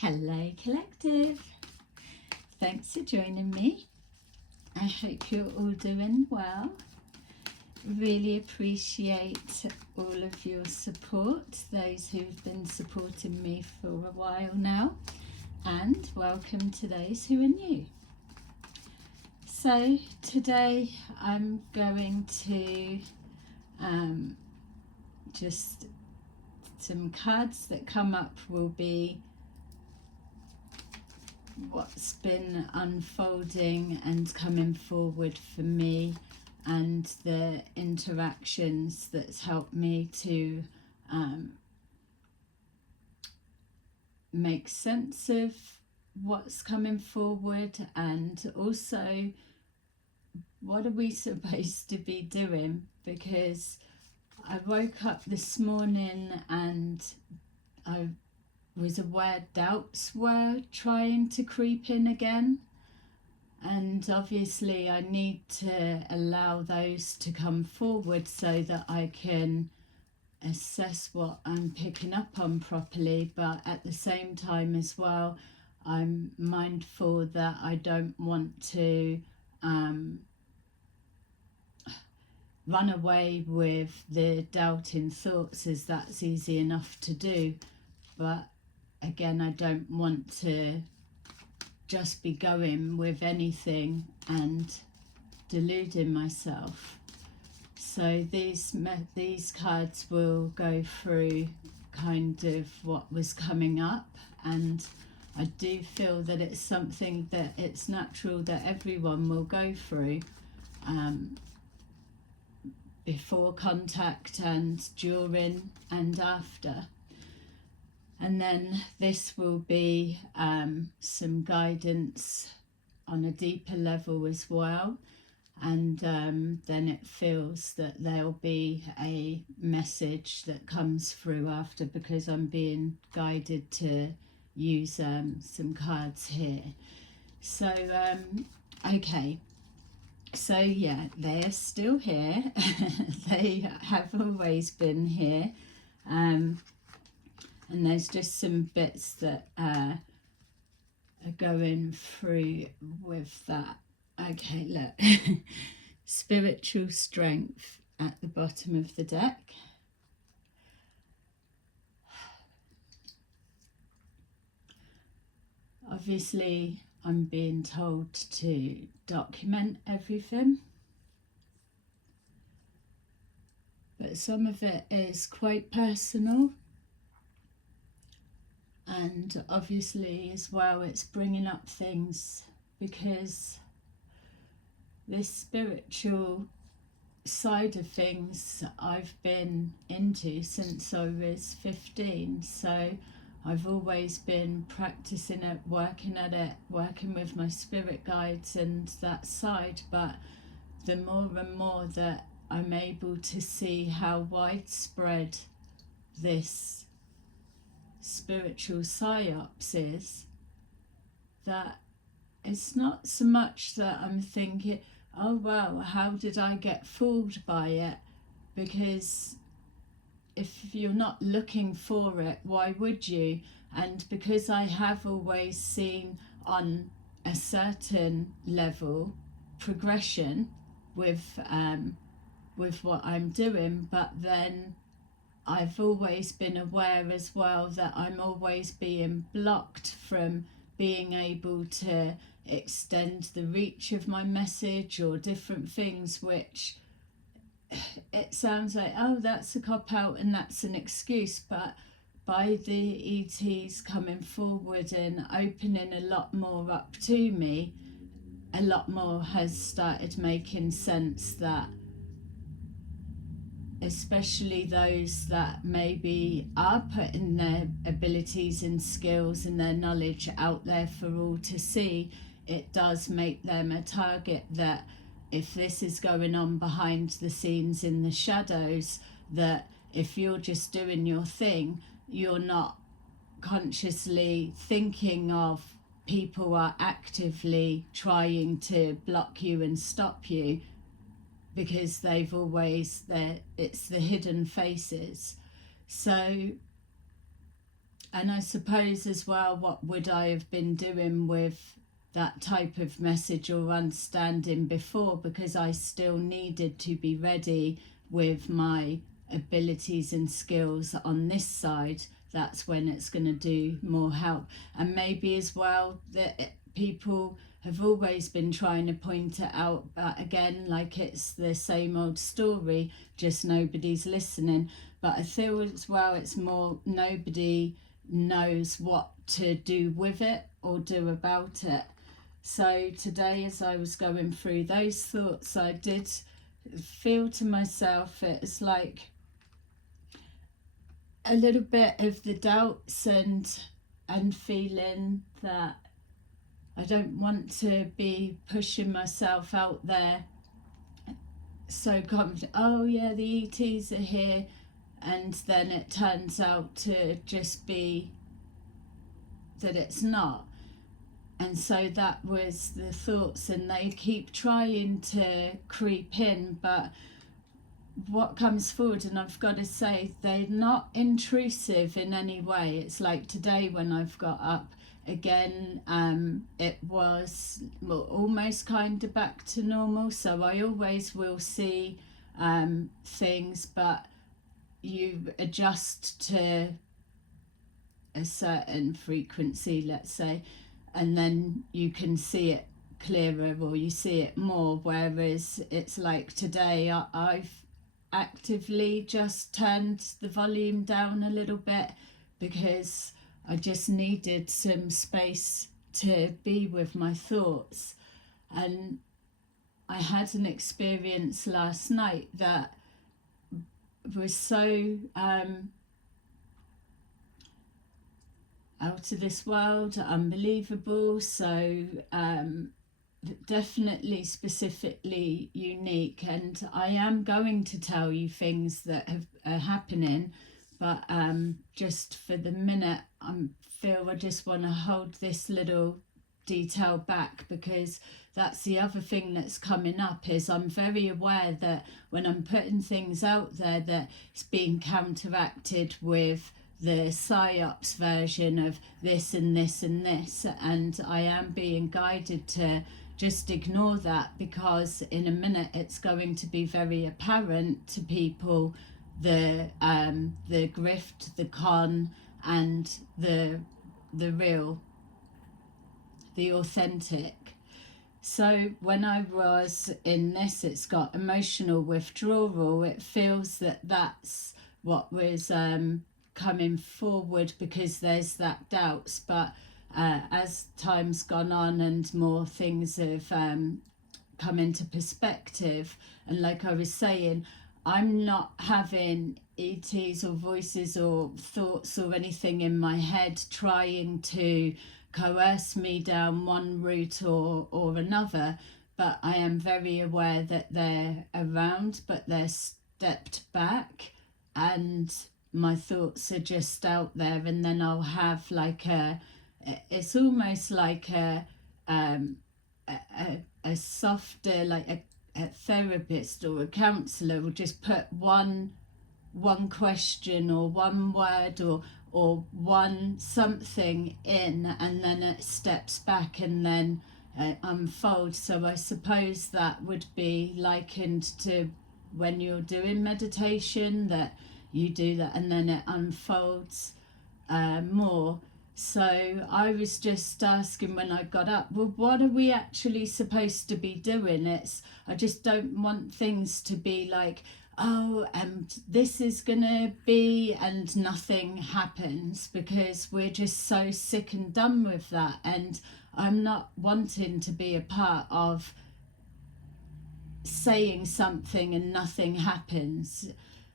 Hello Collective, thanks for joining me. I hope you're all doing well. Really appreciate all of your support, those who've been supporting me for a while now, and welcome to those who are new. So today I'm going to just some cards that come up will be what's been unfolding and coming forward for me, and the interactions that's helped me to make sense of what's coming forward, and also what are we supposed to be doing, because I woke up this morning and I was aware doubts were trying to creep in again, and obviously I need to allow those to come forward so that I can assess what I'm picking up on properly, but at the same time as well I'm mindful that I don't want to run away with the doubting thoughts, as that's easy enough to do, but again, I don't want to just be going with anything and deluding myself. So these cards will go through kind of what was coming up, and I do feel that it's something that it's natural that everyone will go through before contact and during and after. And then this will be some guidance on a deeper level as well. And then it feels that there'll be a message that comes through after, because I'm being guided to use some cards here. So, okay. So yeah, they're still here. They have always been here. And there's just some bits that are going through with that. Okay, look. Spiritual strength at the bottom of the deck. Obviously, I'm being told to document everything, but some of it is quite personal. And obviously as well, it's bringing up things because this spiritual side of things I've been into since I was 15. So I've always been practicing it, working with my spirit guides and that side. But the more and more that I'm able to see how widespread this spiritual psyops is, that it's not so much that I'm thinking, oh wow, how did I get fooled by it? Because if you're not looking for it, why would you? And because I have always seen on a certain level progression with what I'm doing, but then I've always been aware as well that I'm always being blocked from being able to extend the reach of my message or different things, which it sounds like, oh, that's a cop-out and that's an excuse. But by the ETs coming forward and opening a lot more up to me, a lot more has started making sense, that especially those that maybe are putting their abilities and skills and their knowledge out there for all to see, it does make them a target. That if this is going on behind the scenes in the shadows, that if you're just doing your thing, you're not consciously thinking of people are actively trying to block you and stop you, because they've always, it's the hidden faces. So And I suppose as well, what would I have been doing with that type of message or understanding before, because I still needed to be ready with my abilities and skills on this side. That's when it's going to do more help. And maybe as well that people have always been trying to point it out, but again, like it's the same old story, just nobody's listening. But I feel as well it's more nobody knows what to do with it or do about it. So today, as I was going through those thoughts, I did feel to myself it's like a little bit of the doubts and feeling that I don't want to be pushing myself out there so confident. Oh yeah, the ETs are here, and then it turns out to just be that it's not. And so that was the thoughts, and they keep trying to creep in, but what comes forward, and I've got to say, they're not intrusive in any way. It's like today when I've got up again, it was almost kind of back to normal. So I always will see things, but you adjust to a certain frequency, let's say, and then you can see it clearer or you see it more. Whereas it's like today I've actively just turned the volume down a little bit because I just needed some space to be with my thoughts. And I had an experience last night that was so out of this world, unbelievable. So definitely specifically unique, and I am going to tell you things that are happening, but just for the minute I feel I just want to hold this little detail back, because that's the other thing that's coming up. Is I'm very aware that when I'm putting things out there, that it's being counteracted with the psyops version of this and this and this, and I am being guided to just ignore that, because in a minute it's going to be very apparent to people the grift, the con, and the real, the authentic. So when I was in this, it's got emotional withdrawal. It feels that that's what was coming forward, because there's that doubts. But as time's gone on and more things have come into perspective, and like I was saying, I'm not having ETs or voices or thoughts or anything in my head trying to coerce me down one route or another, but I am very aware that they're around, but they're stepped back, and my thoughts are just out there. And then I'll have like it's almost like a softer, like a therapist or a counsellor will just put one question or one word or one something in, and then it steps back and then unfolds. So I suppose that would be likened to when you're doing meditation, that you do that and then it unfolds more. So I was just asking when I got up, well, what are we actually supposed to be doing? I just don't want things to be like, oh, and this is gonna be, and nothing happens, because we're just so sick and done with that. And I'm not wanting to be a part of saying something and nothing happens.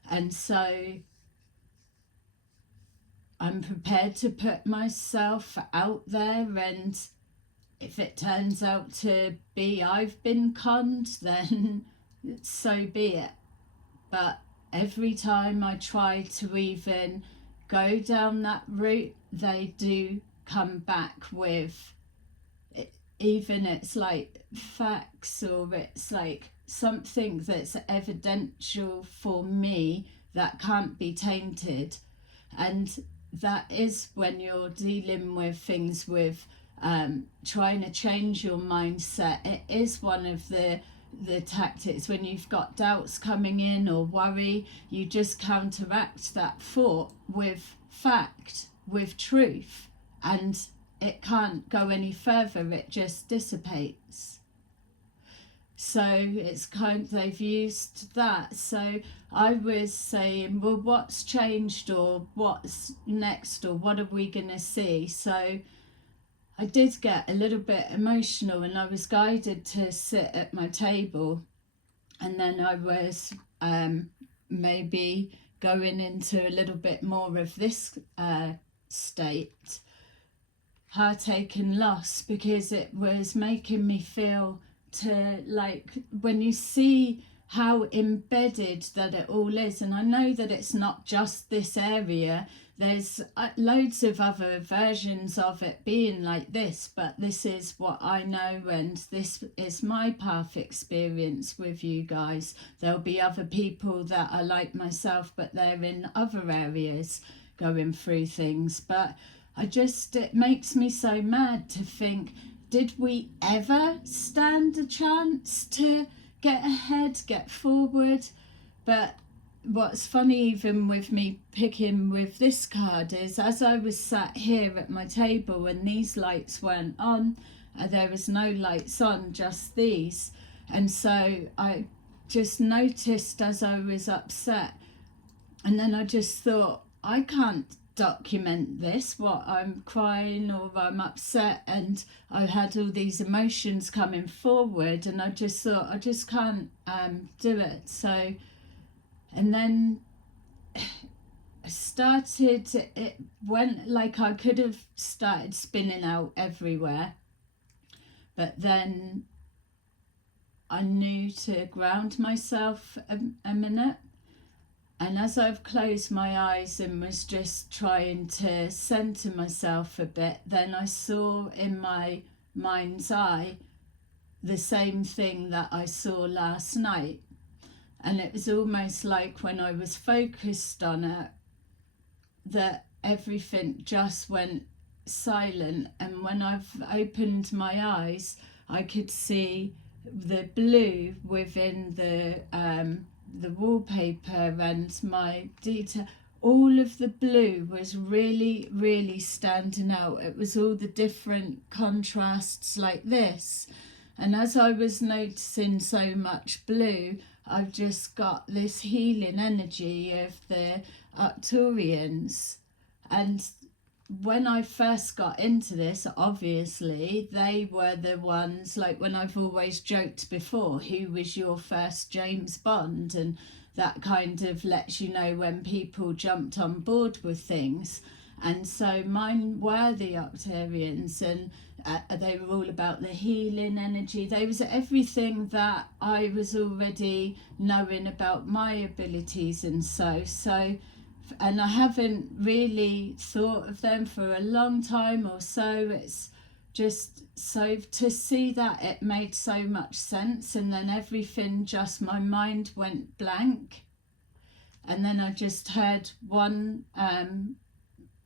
And so I'm prepared to put myself out there, and if it turns out to be I've been conned, then so be it. But every time I try to even go down that route, they do come back with even it's like facts, or it's like something that's evidential for me that can't be tainted. And that is when you're dealing with things with trying to change your mindset. It is one of the tactics. When you've got doubts coming in or worry, you just counteract that thought with fact, with truth, and it can't go any further. It just dissipates. So it's kind of, they've used that. So I was saying, well, what's changed, or what's next, or what are we going to see? So I did get a little bit emotional, and I was guided to sit at my table, and then I was maybe going into a little bit more of this state, heartache and loss, because it was making me feel to, like, when you see how embedded that it all is, and I know that it's not just this area, there's loads of other versions of it being like this, but this is what I know, and this is my path experience with you guys. There'll be other people that are like myself, but they're in other areas going through things. But it makes me so mad to think, did we ever stand a chance to get ahead, get forward? But what's funny, even with me picking with this card, is as I was sat here at my table and these lights weren't on, there was no lights on, just these. And so I just noticed as I was upset, and then I just thought, I can't document this, what I'm crying or I'm upset, and I had all these emotions coming forward, and I just thought, I just can't do it. So, and then I started, it went like I could have started spinning out everywhere, but then I knew to ground myself a minute. And as I've closed my eyes and was just trying to center myself a bit, then I saw in my mind's eye the same thing that I saw last night. And it was almost like when I was focused on it, that everything just went silent. And when I've opened my eyes, I could see the blue within the wallpaper and my detail. All of the blue was really, really standing out. It was all the different contrasts like this. And as I was noticing so much blue, I've just got this healing energy of the Arcturians. And when I first got into this, obviously, they were the ones, like when I've always joked before, who was your first James Bond? And that kind of lets you know when people jumped on board with things. And so mine were the Arcturians, and they were all about the healing energy. They was everything that I was already knowing about my abilities and so. And I haven't really thought of them for a long time or so. It's just so to see that it made so much sense, and then everything just, my mind went blank. And then I just heard one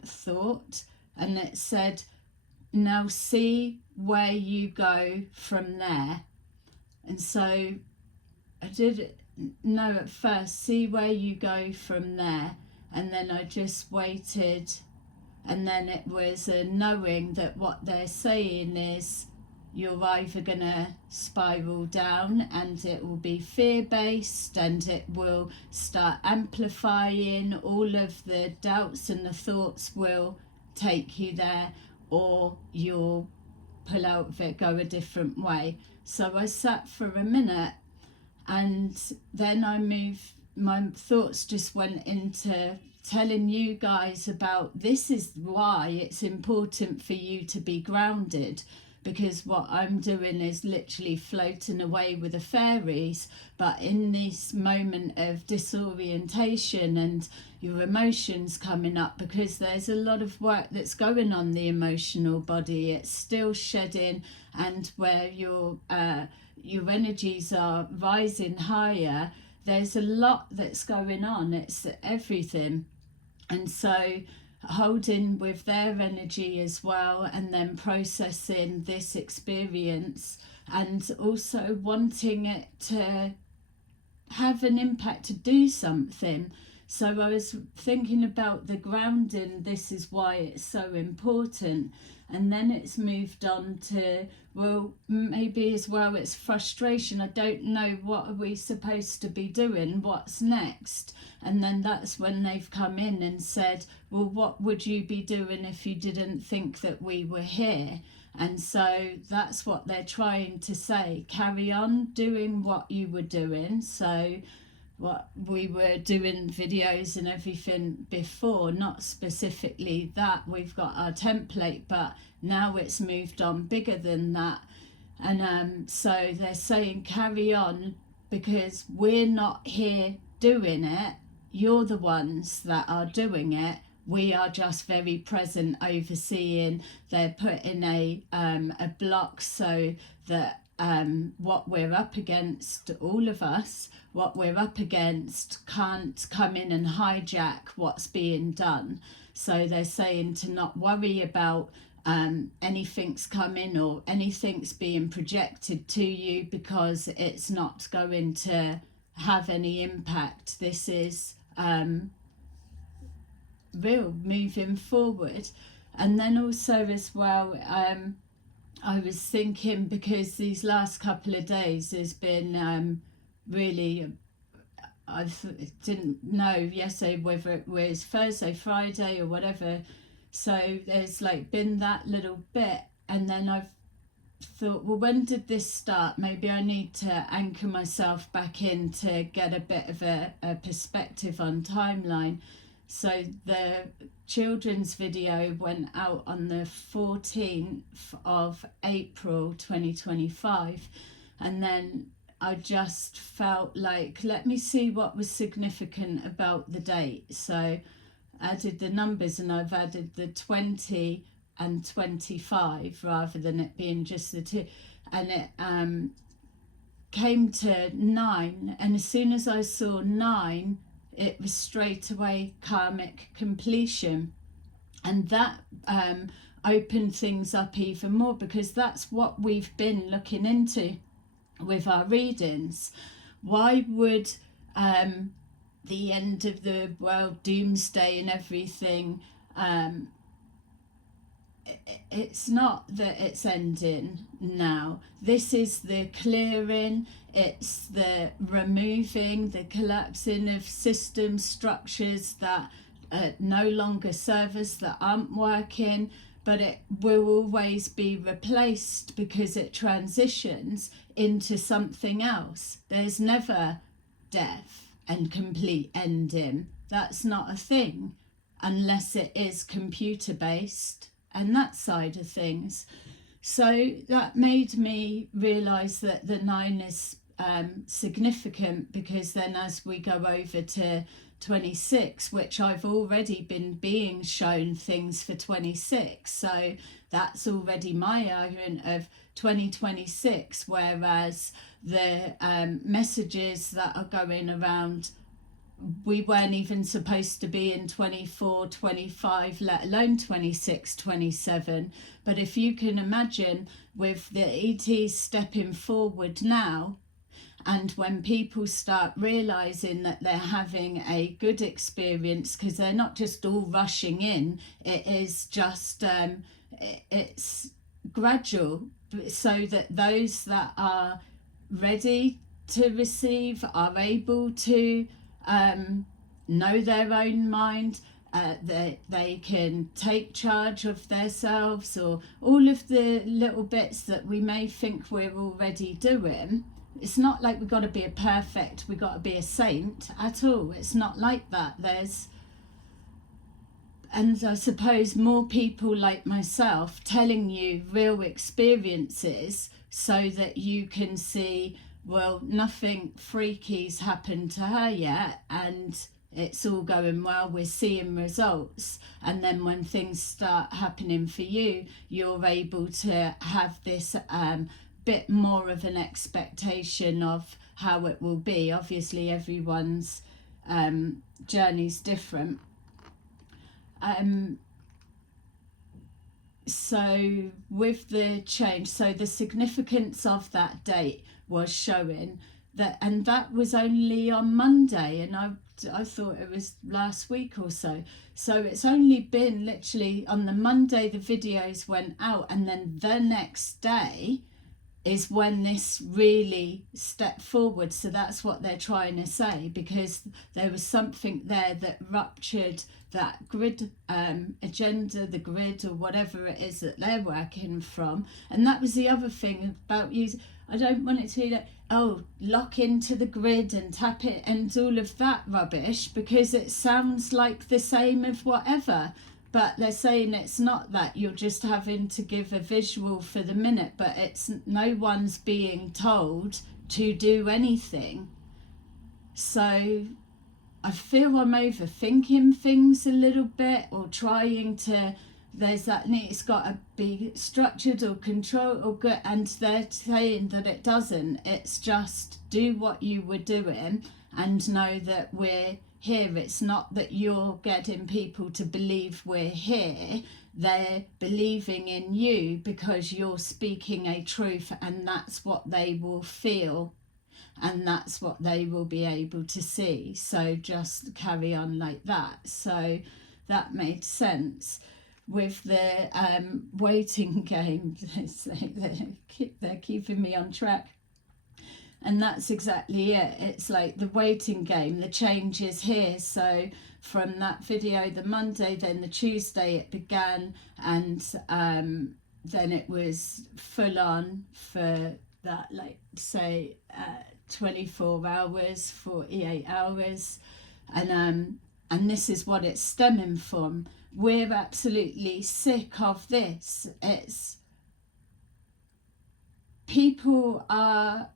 thought, and it said, now see where you go from there. And so I did know at first, see where you go from there. And then I just waited, and then it was a knowing that what they're saying is you're either going to spiral down, and it will be fear-based, and it will start amplifying all of the doubts, and the thoughts will take you there, or you'll pull out of it, go a different way. So I sat for a minute, and then I moved. My thoughts just went into telling you guys about, this is why it's important for you to be grounded, because what I'm doing is literally floating away with the fairies. But in this moment of disorientation and your emotions coming up, because there's a lot of work that's going on the emotional body, it's still shedding, and where your energies are rising higher, there's a lot that's going on. It's everything. And so holding with their energy as well, and then processing this experience, and also wanting it to have an impact, to do something. So I was thinking about the grounding, this is why it's so important. And then it's moved on to, well, maybe as well it's frustration. I don't know, what are we supposed to be doing? What's next? And then that's when they've come in and said, well, what would you be doing if you didn't think that we were here? And so that's what they're trying to say. Carry on doing what you were doing. So what we were doing videos and everything before, not specifically that, we've got our template, but now it's moved on bigger than that. And so they're saying carry on, because we're not here doing it, you're the ones that are doing it. We are just very present, overseeing. They're putting a block so that what we're up against, all of us, what we're up against can't come in and hijack what's being done. So they're saying to not worry about anything's coming or anything's being projected to you, because it's not going to have any impact. This is real, moving forward. And then also as well, I was thinking, because these last couple of days has been really, I didn't know yesterday whether it was Thursday, Friday or whatever, so there's like been that little bit. And then I've thought, well, when did this start? Maybe I need to anchor myself back in to get a bit of a perspective on timeline. So the children's video went out on the 14th of April 2025, and then I just felt like, let me see what was significant about the date. So I added the numbers, and I've added the 20 and 25 rather than it being just the two, and it came to 9, and as soon as I saw 9, it was straight away karmic completion. And that opened things up even more, because that's what we've been looking into with our readings. Why would the end of the world, doomsday and everything, it's not that it's ending now. This is the clearing, it's the removing, the collapsing of systems, structures that no longer serve us, that aren't working, but it will always be replaced because it transitions into something else. There's never death and complete ending. That's not a thing unless it is computer based and that side of things. So that made me realise that the 9 is significant, because then as we go over to 26, which I've already been being shown things for 26, so that's already my argument of 2026, whereas the messages that are going around, we weren't even supposed to be in 24, 25, let alone 26, 27. But if you can imagine, with the ETs stepping forward now, and when people start realizing that they're having a good experience, because they're not just all rushing in, it is just, it's gradual, so that those that are ready to receive are able to know their own mind, they can take charge of themselves, or all of the little bits that we may think we're already doing. It's not like we've got to be a perfect, we've got to be a saint at all. It's not like that. And I suppose more people like myself telling you real experiences, so that you can see, well, nothing freaky's happened to her yet, and it's all going well, we're seeing results. And then when things start happening for you, you're able to have this bit more of an expectation of how it will be. Obviously everyone's journey's different. So with the change, so the significance of that date was showing that, and that was only on Monday, and I thought it was last week or so. So it's only been literally on the Monday the videos went out, and then the next day is when this really stepped forward. So that's what they're trying to say, because there was something there that ruptured that grid agenda, the grid or whatever it is that they're working from. And that was the other thing about using, I don't want it to be like, oh, lock into the grid and tap it and all of that rubbish, because it sounds like the same of whatever. But they're saying it's not that, you're just having to give a visual for the minute, but it's no one's being told to do anything. So I feel I'm overthinking things a little bit, or trying to, there's that it's got to be structured or controlled or good, and they're saying that it doesn't. It's just do what you were doing and know that we're here. It's not that you're getting people to believe we're here. They're believing in you because you're speaking a truth, and that's what they will feel, and that's what they will be able to see. So just carry on like that. So that made sense. With the waiting game, it's like they're keeping me on track. And that's exactly it. It's like the waiting game, the change is here. So from that video, the Monday, then the Tuesday it began, and then it was full on for that, like say 24 hours, 48 hours. And this is what it's stemming from. We're absolutely sick of this. It's people are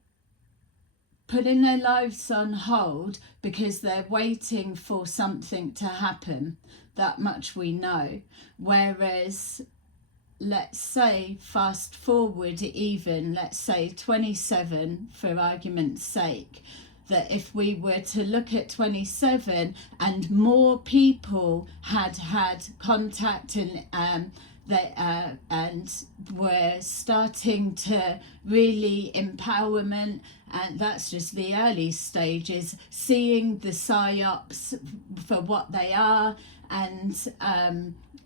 putting their lives on hold because they're waiting for something to happen. That much we know. Whereas, let's say, fast forward even, let's say 27 for argument's sake, that if we were to look at 27 and more people had contact and were starting to really empowerment, and that's just the early stages, seeing the psyops for what they are, and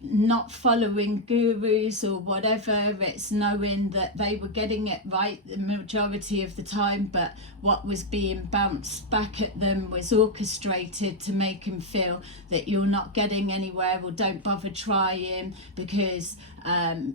not following gurus or whatever. It's knowing that they were getting it right the majority of the time, but what was being bounced back at them was orchestrated to make them feel that you're not getting anywhere, or don't bother trying because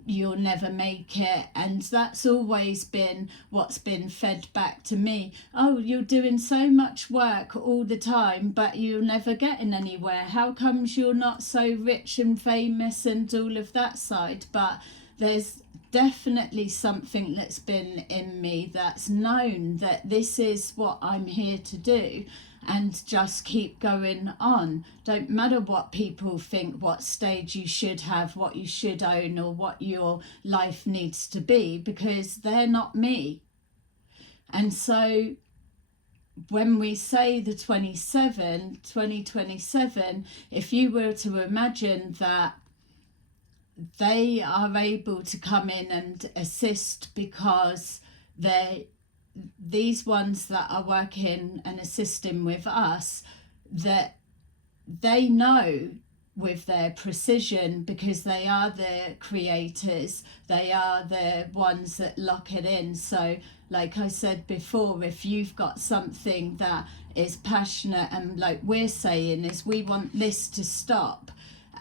you'll never make it. And that's always been what's been fed back to me. Oh, you're doing so much work all the time, but you're never getting anywhere. How comes you're not so rich and famous and all of that side? But there's definitely something that's been in me that's known that this is what I'm here to do, and just keep going on. Don't matter what people think, what stage you should have, what you should own, or what your life needs to be, because they're not me. And so when we say the 2027, if you were to imagine that they are able to come in and assist, because these ones that are working and assisting with us, that they know with their precision, because they are the creators, they are the ones that lock it in. So like I said before, if you've got something that is passionate, and like we're saying is we want this to stop,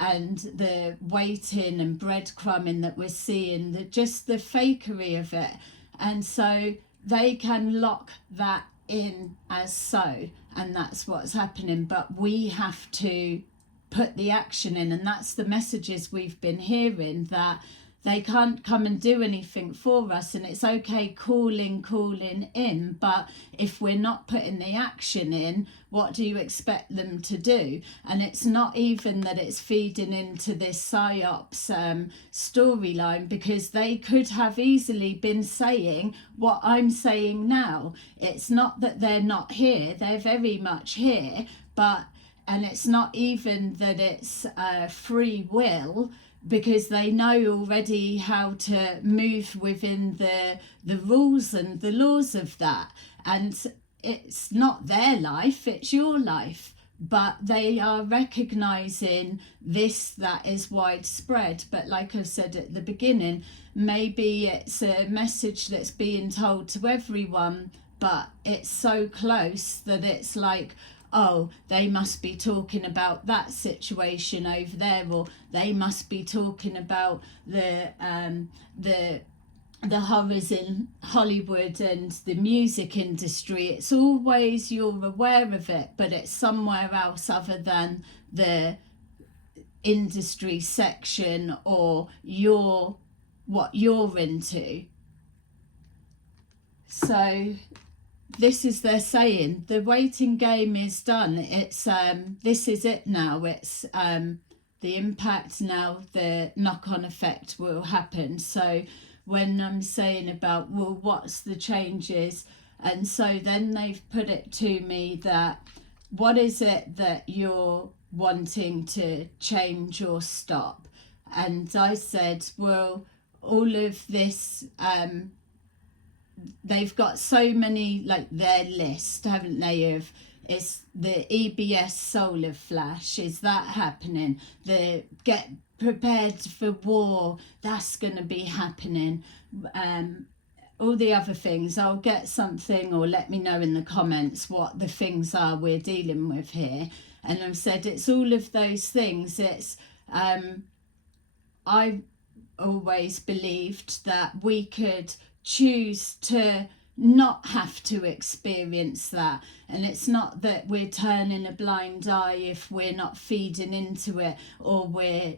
and the waiting and breadcrumbing that we're seeing, just the fakery of it, and so they can lock that in as so, and that's what's happening. But we have to put the action in, and that's the messages we've been hearing, that they can't come and do anything for us, and it's okay calling in, but if we're not putting the action in, what do you expect them to do? And it's not even that it's feeding into this psyops storyline, because they could have easily been saying what I'm saying now. It's not that they're not here, they're very much here, but and it's not even that it's free will, because they know already how to move within the rules and the laws of that. And it's not their life, it's your life. But they are recognizing this that is widespread. But like I said at the beginning, maybe it's a message that's being told to everyone, but it's so close that it's like, oh, they must be talking about that situation over there, or they must be talking about the horrors in Hollywood and the music industry. It's always, you're aware of it, but it's somewhere else other than the industry section or what you're into. So this is their saying, the waiting game is done. It's this is it now. It's the impact now, the knock-on effect will happen. So when I'm saying about, well, what's the changes? And so then they've put it to me that, what is it that you're wanting to change or stop? And I said, well, all of this, they've got so many, like their list, haven't they, of, it's the EBS solar flash, is that happening? The get prepared for war, that's going to be happening. All the other things, I'll get something, or let me know in the comments what the things are we're dealing with here. And I've said it's all of those things. It's I always believed that we could choose to not have to experience that, and it's not that we're turning a blind eye if we're not feeding into it, or we're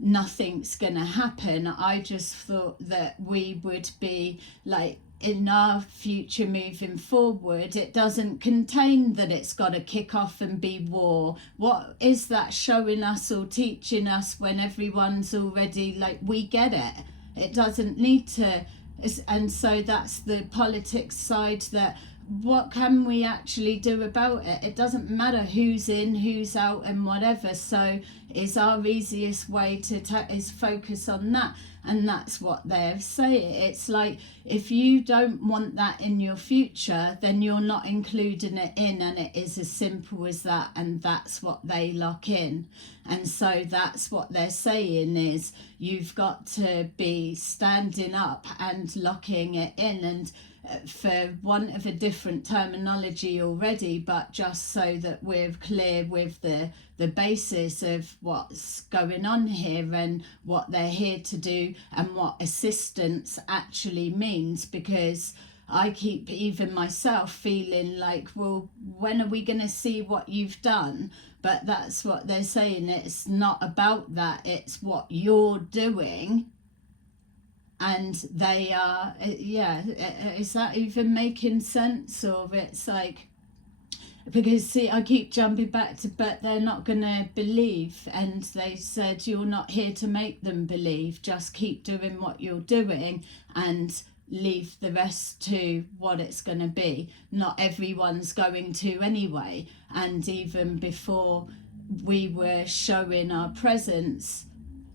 nothing's gonna happen. I just thought that we would be like, in our future moving forward, it doesn't contain that it's got to kick off and be war. What is that showing us or teaching us when everyone's already like, we get it, it doesn't need to. And so that's the politics side, that what can we actually do about it? It doesn't matter who's in, who's out and whatever. So is our easiest way to is focus on that. And that's what they're saying. It's like, if you don't want that in your future, then you're not including it in, and it is as simple as that. And that's what they lock in. And so that's what they're saying, is you've got to be standing up and locking it in. And for want of a different terminology already, but just so that we're clear with the basis of what's going on here and what they're here to do and what assistance actually means. Because I keep even myself feeling like, well, when are we going to see what you've done? But that's what they're saying. It's not about that. It's what you're doing. And they are, yeah, is that even making sense? Or it's like, because see, I keep jumping back to, but they're not going to believe. And they said, you're not here to make them believe. Just keep doing what you're doing and leave the rest to what it's going to be. Not everyone's going to anyway. And even before we were showing our presence,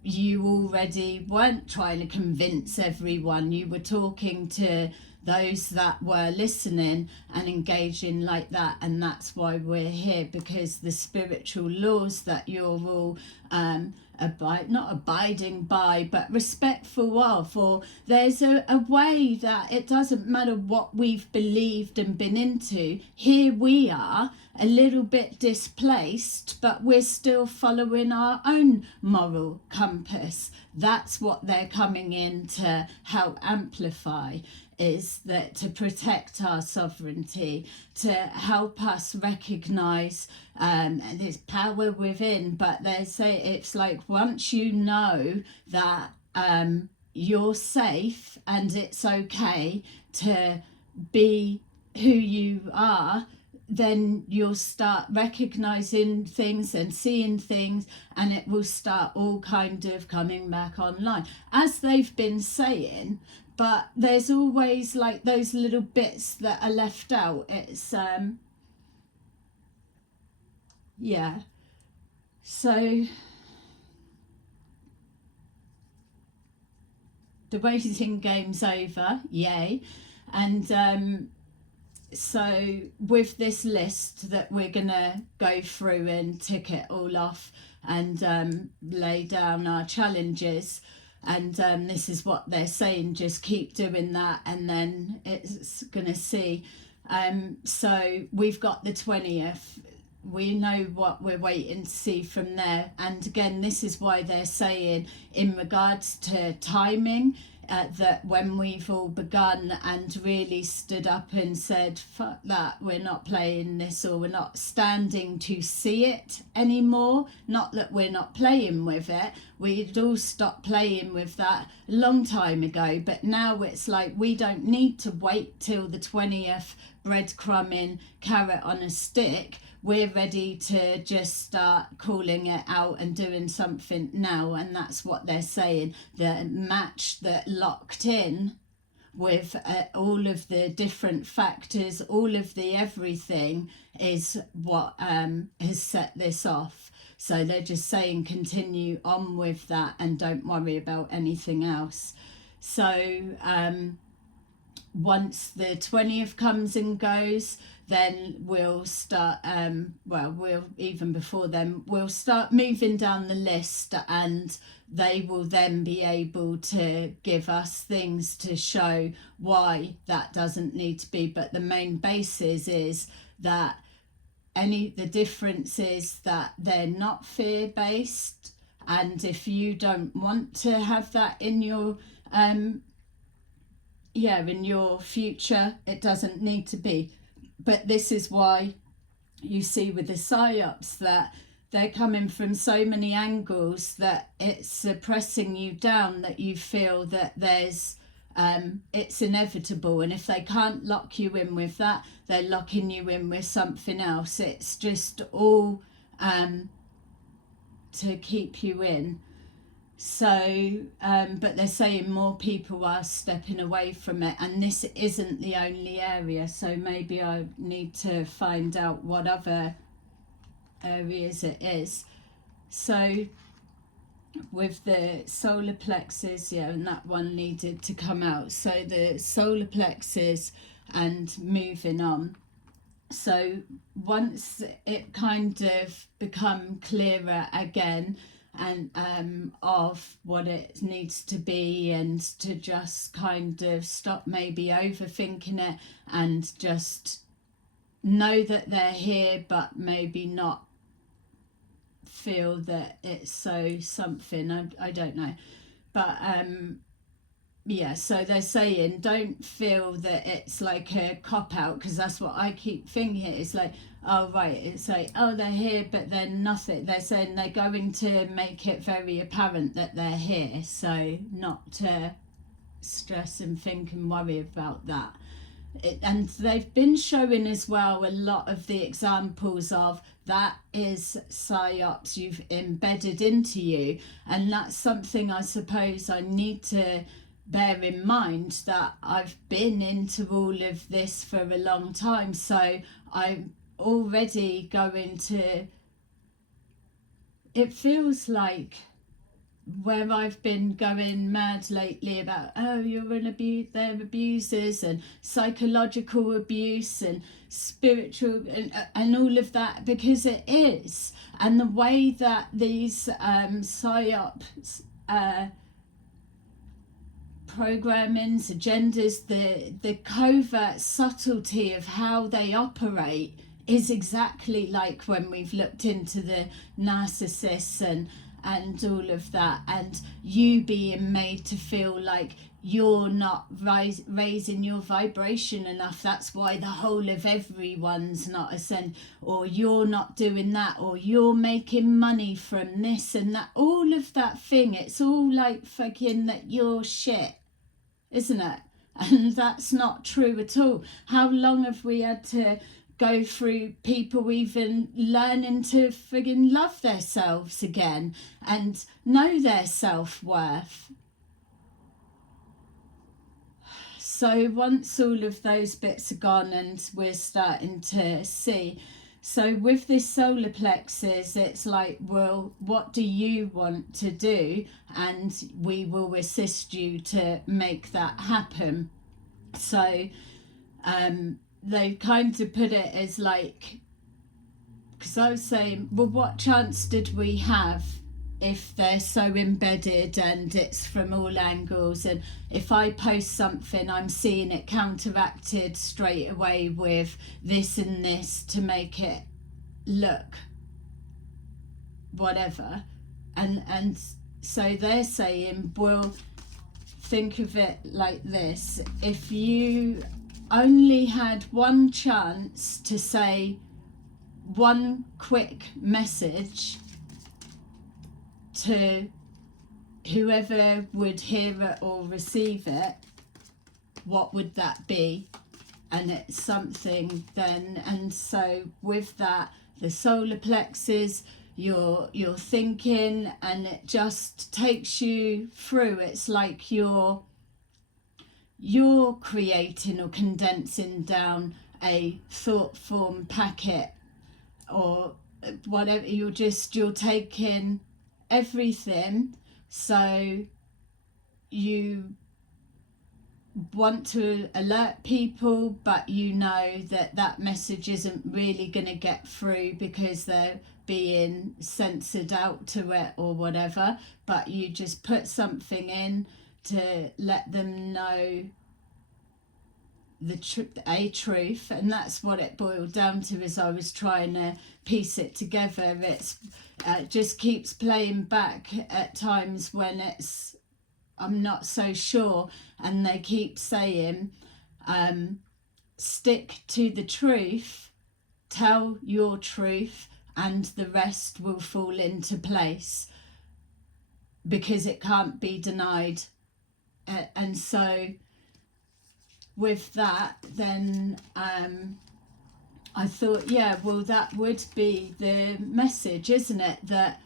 you already weren't trying to convince everyone. You were talking to those that were listening and engaging like that. And that's why we're here, because the spiritual laws that you're all not abiding by, but respectful of, or there's a way that it doesn't matter what we've believed and been into. Here we are, a little bit displaced, but we're still following our own moral compass. That's what they're coming in to help amplify, is that to protect our sovereignty, to help us recognize there's power within. But they say it's like, once you know that you're safe and it's okay to be who you are, then you'll start recognizing things and seeing things, and it will start all kind of coming back online, as they've been saying. But there's always like those little bits that are left out. It's yeah. So the waiting game's over, yay. And so with this list that we're gonna go through and tick it all off and lay down our challenges, and this is what they're saying, just keep doing that and then it's gonna see. So we've got the 20th, we know what we're waiting to see from there. And again, this is why they're saying in regards to timing, that when we've all begun and really stood up and said, fuck that, we're not playing this, or we're not standing to see it anymore, not that we're not playing with it, we'd all stopped playing with that a long time ago, but now it's like we don't need to wait till the 20th breadcrumbing carrot on a stick. We're ready to just start calling it out and doing something now. And that's what they're saying. The match that locked in with all of the different factors, all of the everything, is what has set this off. So they're just saying continue on with that and don't worry about anything else. So once the 20th comes and goes, then we'll start, we'll even before then, we'll start moving down the list, and they will then be able to give us things to show why that doesn't need to be. But the main basis is that the difference is that they're not fear-based, and if you don't want to have that in your in your future, it doesn't need to be. But this is why you see with the psyops that they're coming from so many angles that it's suppressing you down, that you feel that there's it's inevitable. And if they can't lock you in with that, they're locking you in with something else. It's just all to keep you in. So but they're saying more people are stepping away from it, and this isn't the only area, so maybe I need to find out what other areas it is. So with the solar plexus, yeah, and that one needed to come out. So the solar plexus and moving on. So once it kind of become clearer again, and of what it needs to be, and to just kind of stop maybe overthinking it and just know that they're here, but maybe not feel that it's so something, I don't know. But yeah, so they're saying don't feel that it's like a cop-out, because that's what I keep thinking. It's like, oh right, it's like, oh, they're here but they're nothing. They're saying they're going to make it very apparent that they're here, so not to stress and think and worry about that. And they've been showing as well a lot of the examples of that is psyops you've embedded into you, and that's something I suppose I need to bear in mind, that I've been into all of this for a long time, so I'm already going to, it feels like where I've been going mad lately about, oh, you're an they're abusers, and psychological abuse and spiritual and all of that, because it is. And the way that these psyops programmings, agendas, the covert subtlety of how they operate is exactly like when we've looked into the narcissists and all of that, and you being made to feel like you're not raising your vibration enough, that's why the whole of everyone's not ascend, or you're not doing that, or you're making money from this and that, all of that thing. It's all like fucking that you're shit, isn't it? And that's not true at all. How long have we had to go through people even learning to friggin' love themselves again and know their self-worth? So once all of those bits are gone and we're starting to see, So with this solar plexus, it's like, well, what do you want to do? And we will assist you to make that happen. So they kind of put it as like, because I was saying, well, what chance did we have if they're so embedded and it's from all angles? And if I post something, I'm seeing it counteracted straight away with this and this to make it look whatever. And so they're saying, well, think of it like this. If you only had one chance to say one quick message to whoever would hear it or receive it, what would that be? And it's something then, and so with that, the solar plexus, you're thinking, and it just takes you through. It's like you're creating or condensing down a thought form packet or whatever. You're taking everything. So you want to alert people, but you know that that message isn't really going to get through because they're being censored out to it or whatever, but you just put something in to let them know a truth. And that's what it boiled down to as I was trying to piece it together. It's just keeps playing back at times when I'm not so sure, and they keep saying, stick to the truth, tell your truth, and the rest will fall into place because it can't be denied. And so with that, then I thought, yeah, well, that would be the message, isn't it? That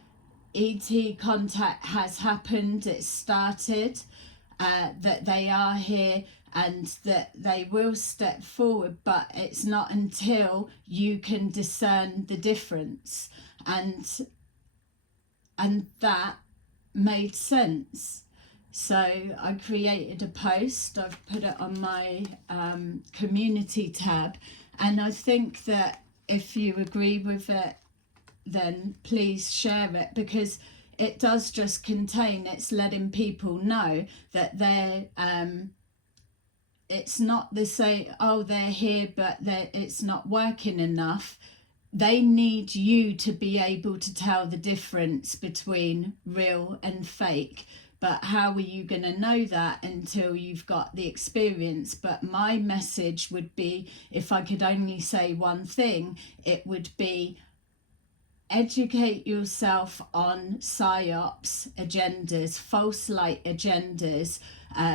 ET contact has happened, it's started, that they are here and that they will step forward, but it's not until you can discern the difference. And that made sense. So I created a post, I've put it on my community tab, and I think that if you agree with it, then please share it, because it does just contain, it's letting people know that they're it's not the same, oh, they're here but it's not working enough. They need you to be able to tell the difference between real and fake. But how are you going to know that until you've got the experience? But my message would be, if I could only say one thing, it would be, educate yourself on psyops agendas, false light agendas,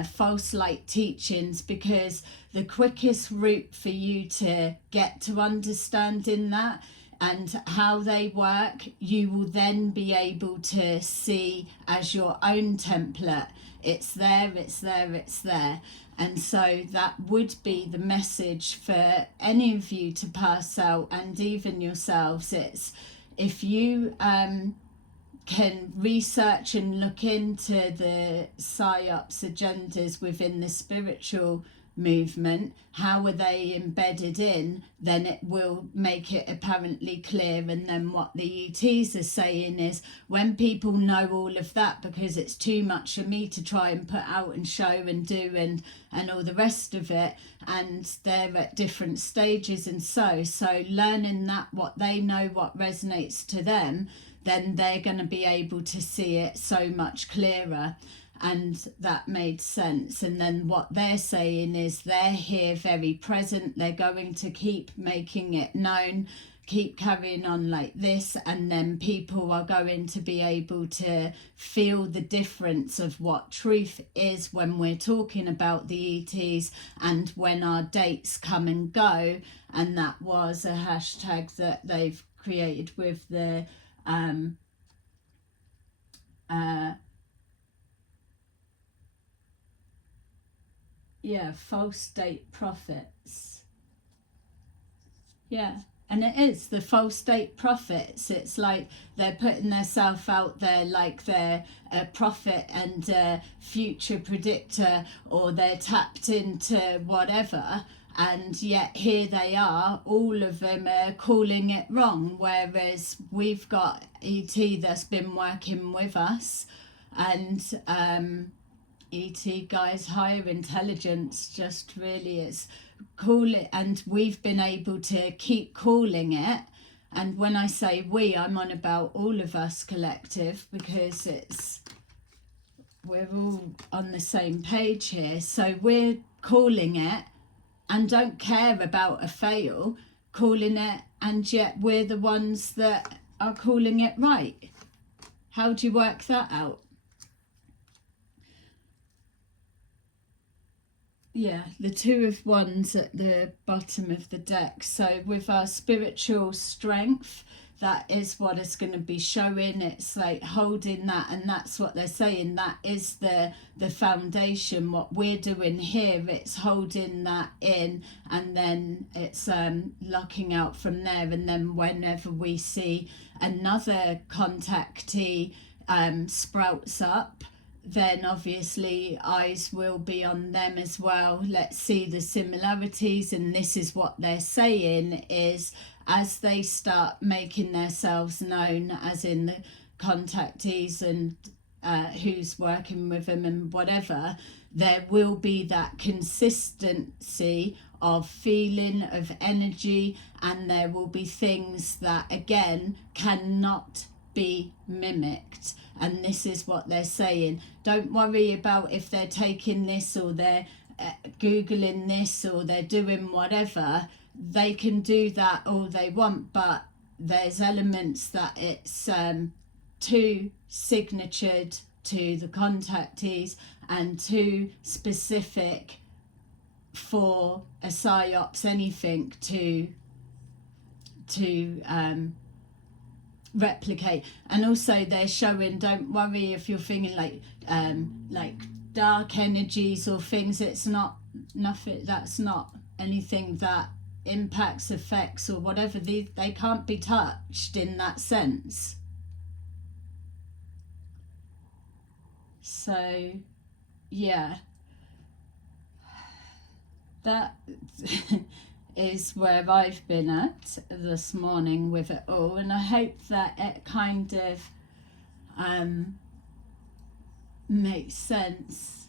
false light teachings, because the quickest route for you to get to understanding that and how they work, you will then be able to see as your own template. It's there, it's there, it's there. And so that would be the message for any of you to pass out, and even yourselves. It's, if you can research and look into the psyops agendas within the spiritual movement, how are they embedded in, then it will make it apparently clear. And then what the ETs are saying is, when people know all of that, because it's too much for me to try and put out and show and do and all the rest of it, and they're at different stages, and so learning that, what they know, what resonates to them, then they're going to be able to see it so much clearer. And that made sense. And then what they're saying is, they're here very present, they're going to keep making it known, keep carrying on like this, and then people are going to be able to feel the difference of what truth is when we're talking about the ETs and when our dates come and go. And that was a hashtag that they've created with the false date prophets. Yeah, And it is the false state prophets. It's like they're putting themselves out there like they're a prophet and a future predictor, or they're tapped into whatever. And yet here they are, all of them are calling it wrong. Whereas we've got ET that's been working with us, and ET guys, higher intelligence, just really is call it, and we've been able to keep calling it. And when I say we, I'm on about all of us collective, because we're all on the same page here. So we're calling it and don't care about a fail, calling it, and yet we're the ones that are calling it right. How do you work that out? Yeah, the Two of Wands at the bottom of the deck. So with our spiritual strength, that is what it's going to be showing. It's like holding that, and that's what they're saying. That is the foundation. What we're doing here, it's holding that in, and then it's locking out from there. And then whenever we see another contactee sprouts up, then obviously eyes will be on them as well. Let's see the similarities. And this is what they're saying, is as they start making themselves known, as in the contactees and who's working with them and whatever, there will be that consistency of feeling, of energy, and there will be things that again cannot be mimicked. And this is what they're saying. Don't worry about if they're taking this, or they're googling this, or they're doing whatever. They can do that all they want, but there's elements that it's too signatured to the contactees and too specific for a psyops, anything to replicate. And also they're showing, don't worry if you're feeling like dark energies or things. It's not nothing, that's not anything that impacts, effects, or whatever. They can't be touched in that sense. So yeah, that is where I've been at this morning with it all, and I hope that it kind of makes sense,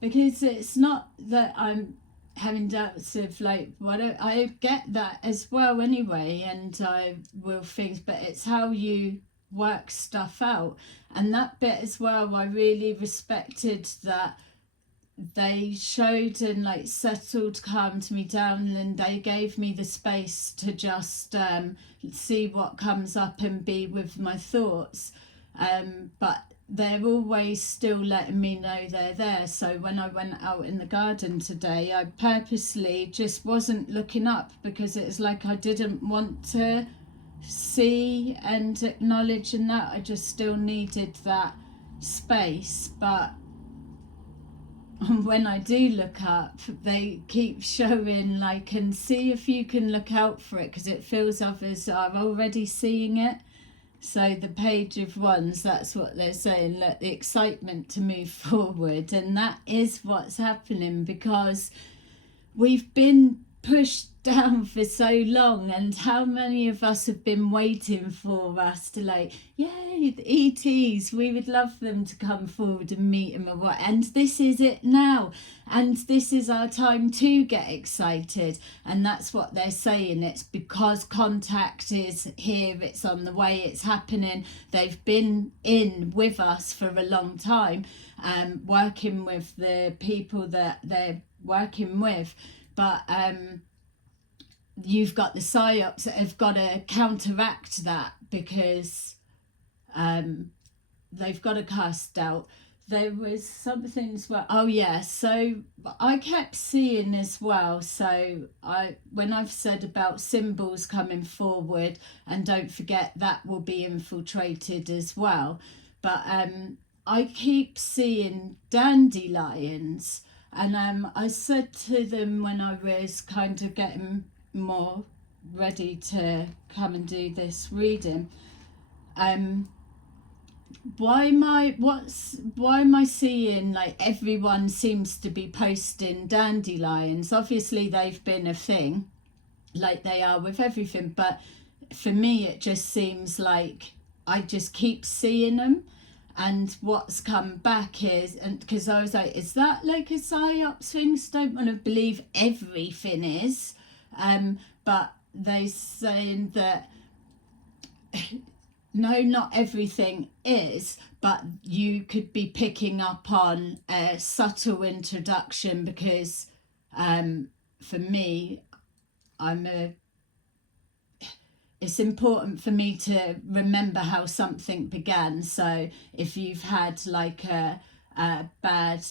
because it's not that I'm having doubts of like what I get that as well anyway, and I will things, but it's how you work stuff out. And that bit as well, I really respected that they showed and like settled, calmed me down, and they gave me the space to just see what comes up and be with my thoughts, but they're always still letting me know they're there. So when I went out in the garden today, I purposely just wasn't looking up, because it's like I didn't want to see and acknowledge, and that I just still needed that space. But when I do look up, they keep showing like, and see if you can look out for it, because it feels others are already seeing it. So the Page of Wands, that's what they're saying, look, the excitement to move forward. And that is what's happening, because we've been pushed down for so long, and how many of us have been waiting for us to like, yay, the ETs, we would love them to come forward and meet them, or what, and this is it now, and this is our time to get excited. And that's what they're saying, it's because contact is here, it's on the way, it's happening. They've been in with us for a long time, working with the people that they're working with, but you've got the psyops that have got to counteract that, because they've got to cast doubt. There was some things where, oh yeah, so I kept seeing as well, so when I've said about symbols coming forward, and don't forget that will be infiltrated as well, but I keep seeing dandelions. And I said to them when I was kind of getting more ready to come and do this reading. Why am I seeing like everyone seems to be posting dandelions? Obviously they've been a thing, like they are with everything, but for me it just seems like I just keep seeing them. And what's come back is, and because I was like, is that like a psyops thing? Don't want to believe everything is, but they saying that no, not everything is, but you could be picking up on a subtle introduction, because for me, it's important for me to remember how something began. So if you've had like a bad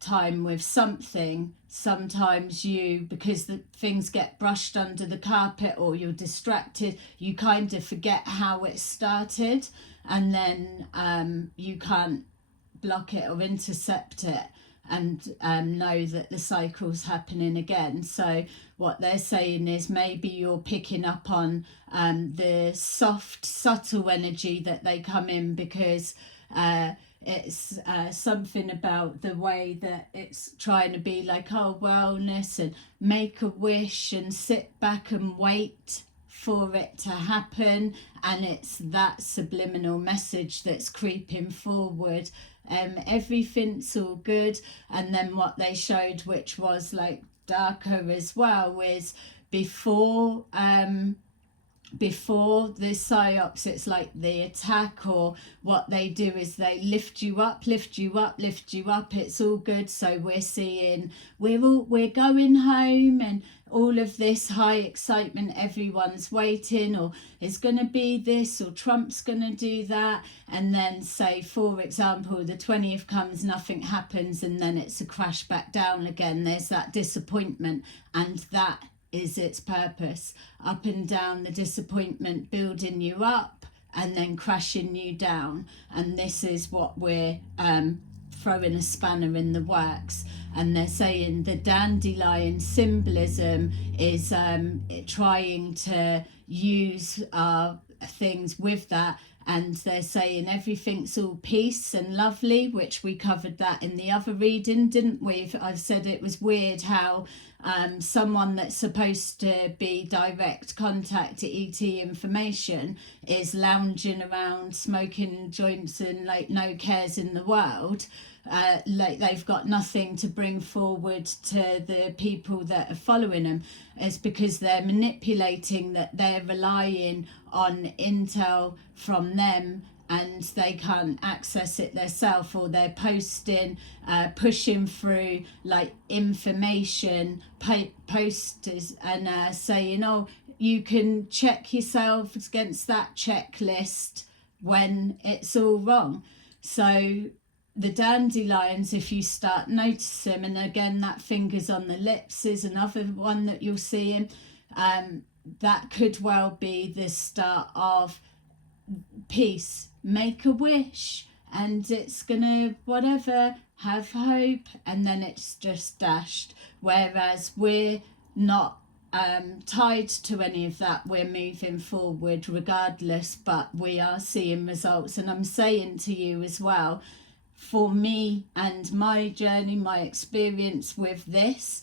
time with something, sometimes because the things get brushed under the carpet or you're distracted, you kind of forget how it started, and then you can't block it or intercept it and know that the cycle's happening again. So what they're saying is maybe you're picking up on the soft, subtle energy that they come in, because it's something about the way that it's trying to be like, oh, wellness and make a wish and sit back and wait for it to happen. And it's that subliminal message that's creeping forward. Everything's all good. And then what they showed, which was like darker as well, is before the psyops, it's like the attack, or what they do is they lift you up. It's all good. So we're seeing we're going home and all of this high excitement, everyone's waiting, or it's going to be this, or Trump's going to do that. And then say, for example, the 20th comes, nothing happens, and then it's a crash back down again. There's that disappointment, and that is its purpose. Up and down, the disappointment building you up and then crashing you down. And this is what we're throwing a spanner in the works. And they're saying the dandelion symbolism is trying to use things with that. And they're saying everything's all peace and lovely, which we covered that in the other reading, didn't we? I've said it was weird how someone that's supposed to be direct contact to ET information is lounging around smoking joints and like no cares in the world. Like they've got nothing to bring forward to the people that are following them. It's because they're manipulating, that they're relying on intel from them and they can't access it themselves, or they're posting, pushing through like information posters and saying, oh, you can check yourself against that checklist, when it's all wrong. So the dandelions, if you start noticing them, and again that fingers on the lips is another one that you're seeing, that could well be the start of peace. Make a wish and it's gonna whatever, have hope, and then it's just dashed. Whereas we're not tied to any of that. We're moving forward regardless, but we are seeing results. And I'm saying to you as well, for me and my journey, my experience with this,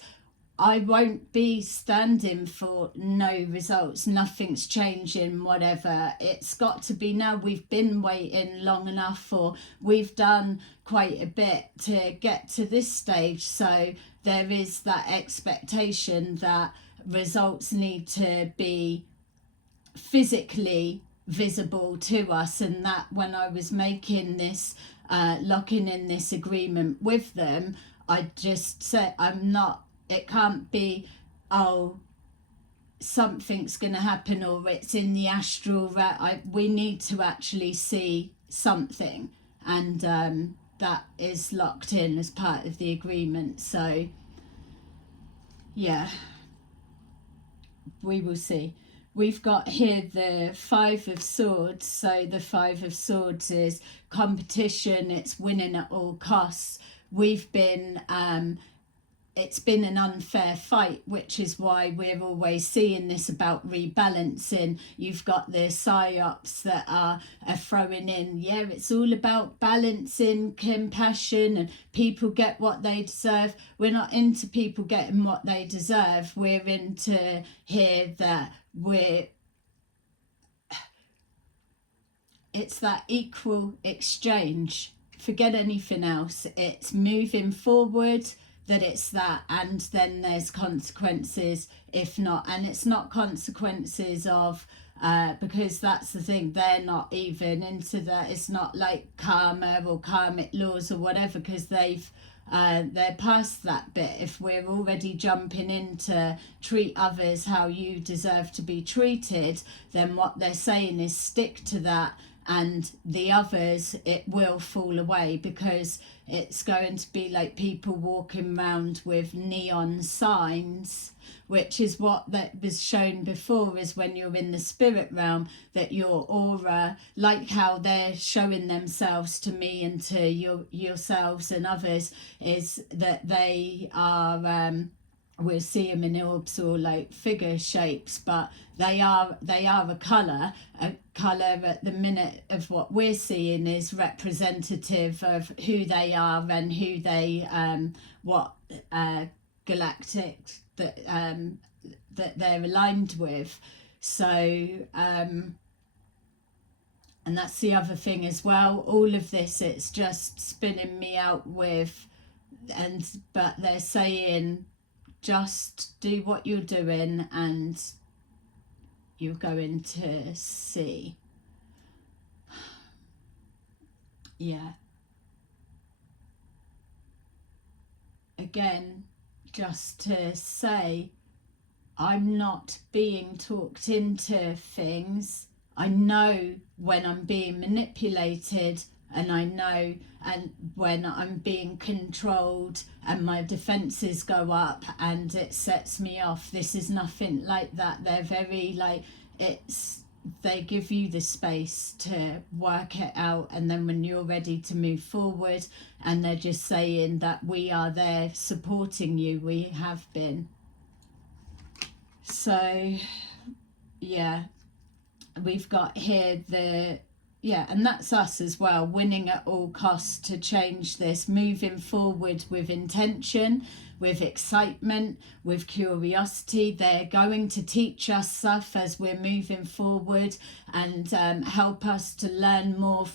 I won't be standing for no results, nothing's changing, whatever. It's got to be now. We've been waiting long enough, or we've done quite a bit to get to this stage. So there is that expectation that results need to be physically visible to us. And that when I was making this, locking in this agreement with them, I just said, it can't be, oh, something's going to happen, or it's in the astral. We need to actually see something, and that is locked in as part of the agreement. So, yeah, we will see. We've got here the 5 of Swords. So the 5 of Swords is competition. It's winning at all costs. We've been it's been an unfair fight, which is why we're always seeing this about rebalancing. You've got the psyops that are throwing in, yeah, it's all about balancing, compassion, and people get what they deserve. We're not into people getting what they deserve. We're into here that it's that equal exchange. Forget anything else. It's moving forward, that it's that, and then there's consequences if not. And it's not consequences of because that's the thing, they're not even into that. It's not like karma or karmic laws or whatever, because they're past that bit. If we're already jumping into treat others how you deserve to be treated, then what they're saying is stick to that, and the others, it will fall away, because it's going to be like people walking around with neon signs, which is what that was shown before, is when you're in the spirit realm, that your aura, like how they're showing themselves to me and to yourselves and others, is that they are we'll see them in orbs or like figure shapes, but they are a colour at the minute of what we're seeing is representative of who they are and who they what galactic that they're aligned with. So and that's the other thing as well, all of this, it's just spinning me out with, but they're saying just do what you're doing and you're going to see. Yeah. Again, just to say, I'm not being talked into things. I know when I'm being manipulated, and I know and when I'm being controlled and my defenses go up and it sets me off. This is nothing like that. They're very like, they give you the space to work it out, and then when you're ready to move forward, and they're just saying that we are there supporting you. We have been. So yeah, we've got here and that's us as well, winning at all costs to change this, moving forward with intention, with excitement, with curiosity. They're going to teach us stuff as we're moving forward, and help us to learn more,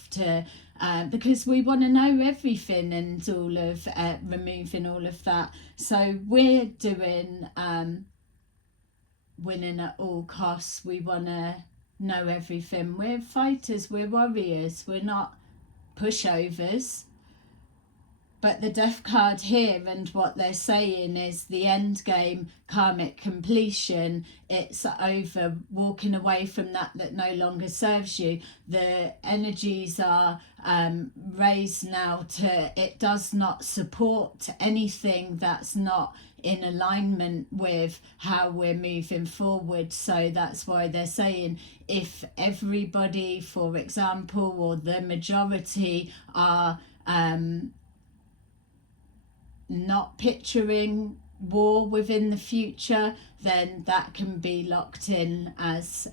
because we want to know everything, and all of removing all of that. So we're doing winning at all costs. We want to know everything. We're fighters, we're warriors, we're not pushovers. But the death card here, and what they're saying is the end game, karmic completion. It's over, walking away from that no longer serves you. The energies are raised now to, it does not support anything that's not in alignment with how we're moving forward. So that's why they're saying, if everybody, for example, or the majority are not picturing war within the future, then that can be locked in as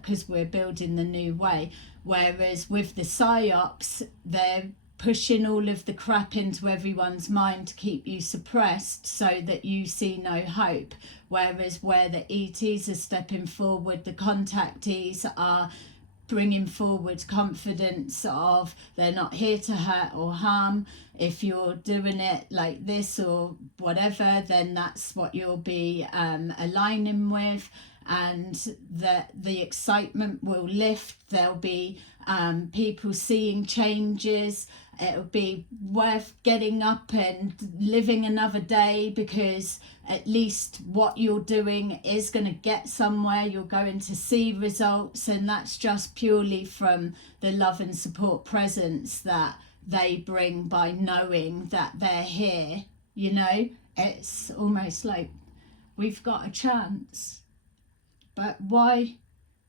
because we're building the new way. Whereas with the psyops, they're pushing all of the crap into everyone's mind to keep you suppressed, so that you see no hope. Whereas where the ETs are stepping forward, the contactees are bringing forward confidence of they're not here to hurt or harm. If you're doing it like this or whatever, then that's what you'll be aligning with, and the excitement will lift. There'll be people seeing changes. It'll be worth getting up and living another day, because at least what you're doing is going to get somewhere. You're going to see results, and that's just purely from the love and support presence that they bring by knowing that they're here. You know, it's almost like we've got a chance, but why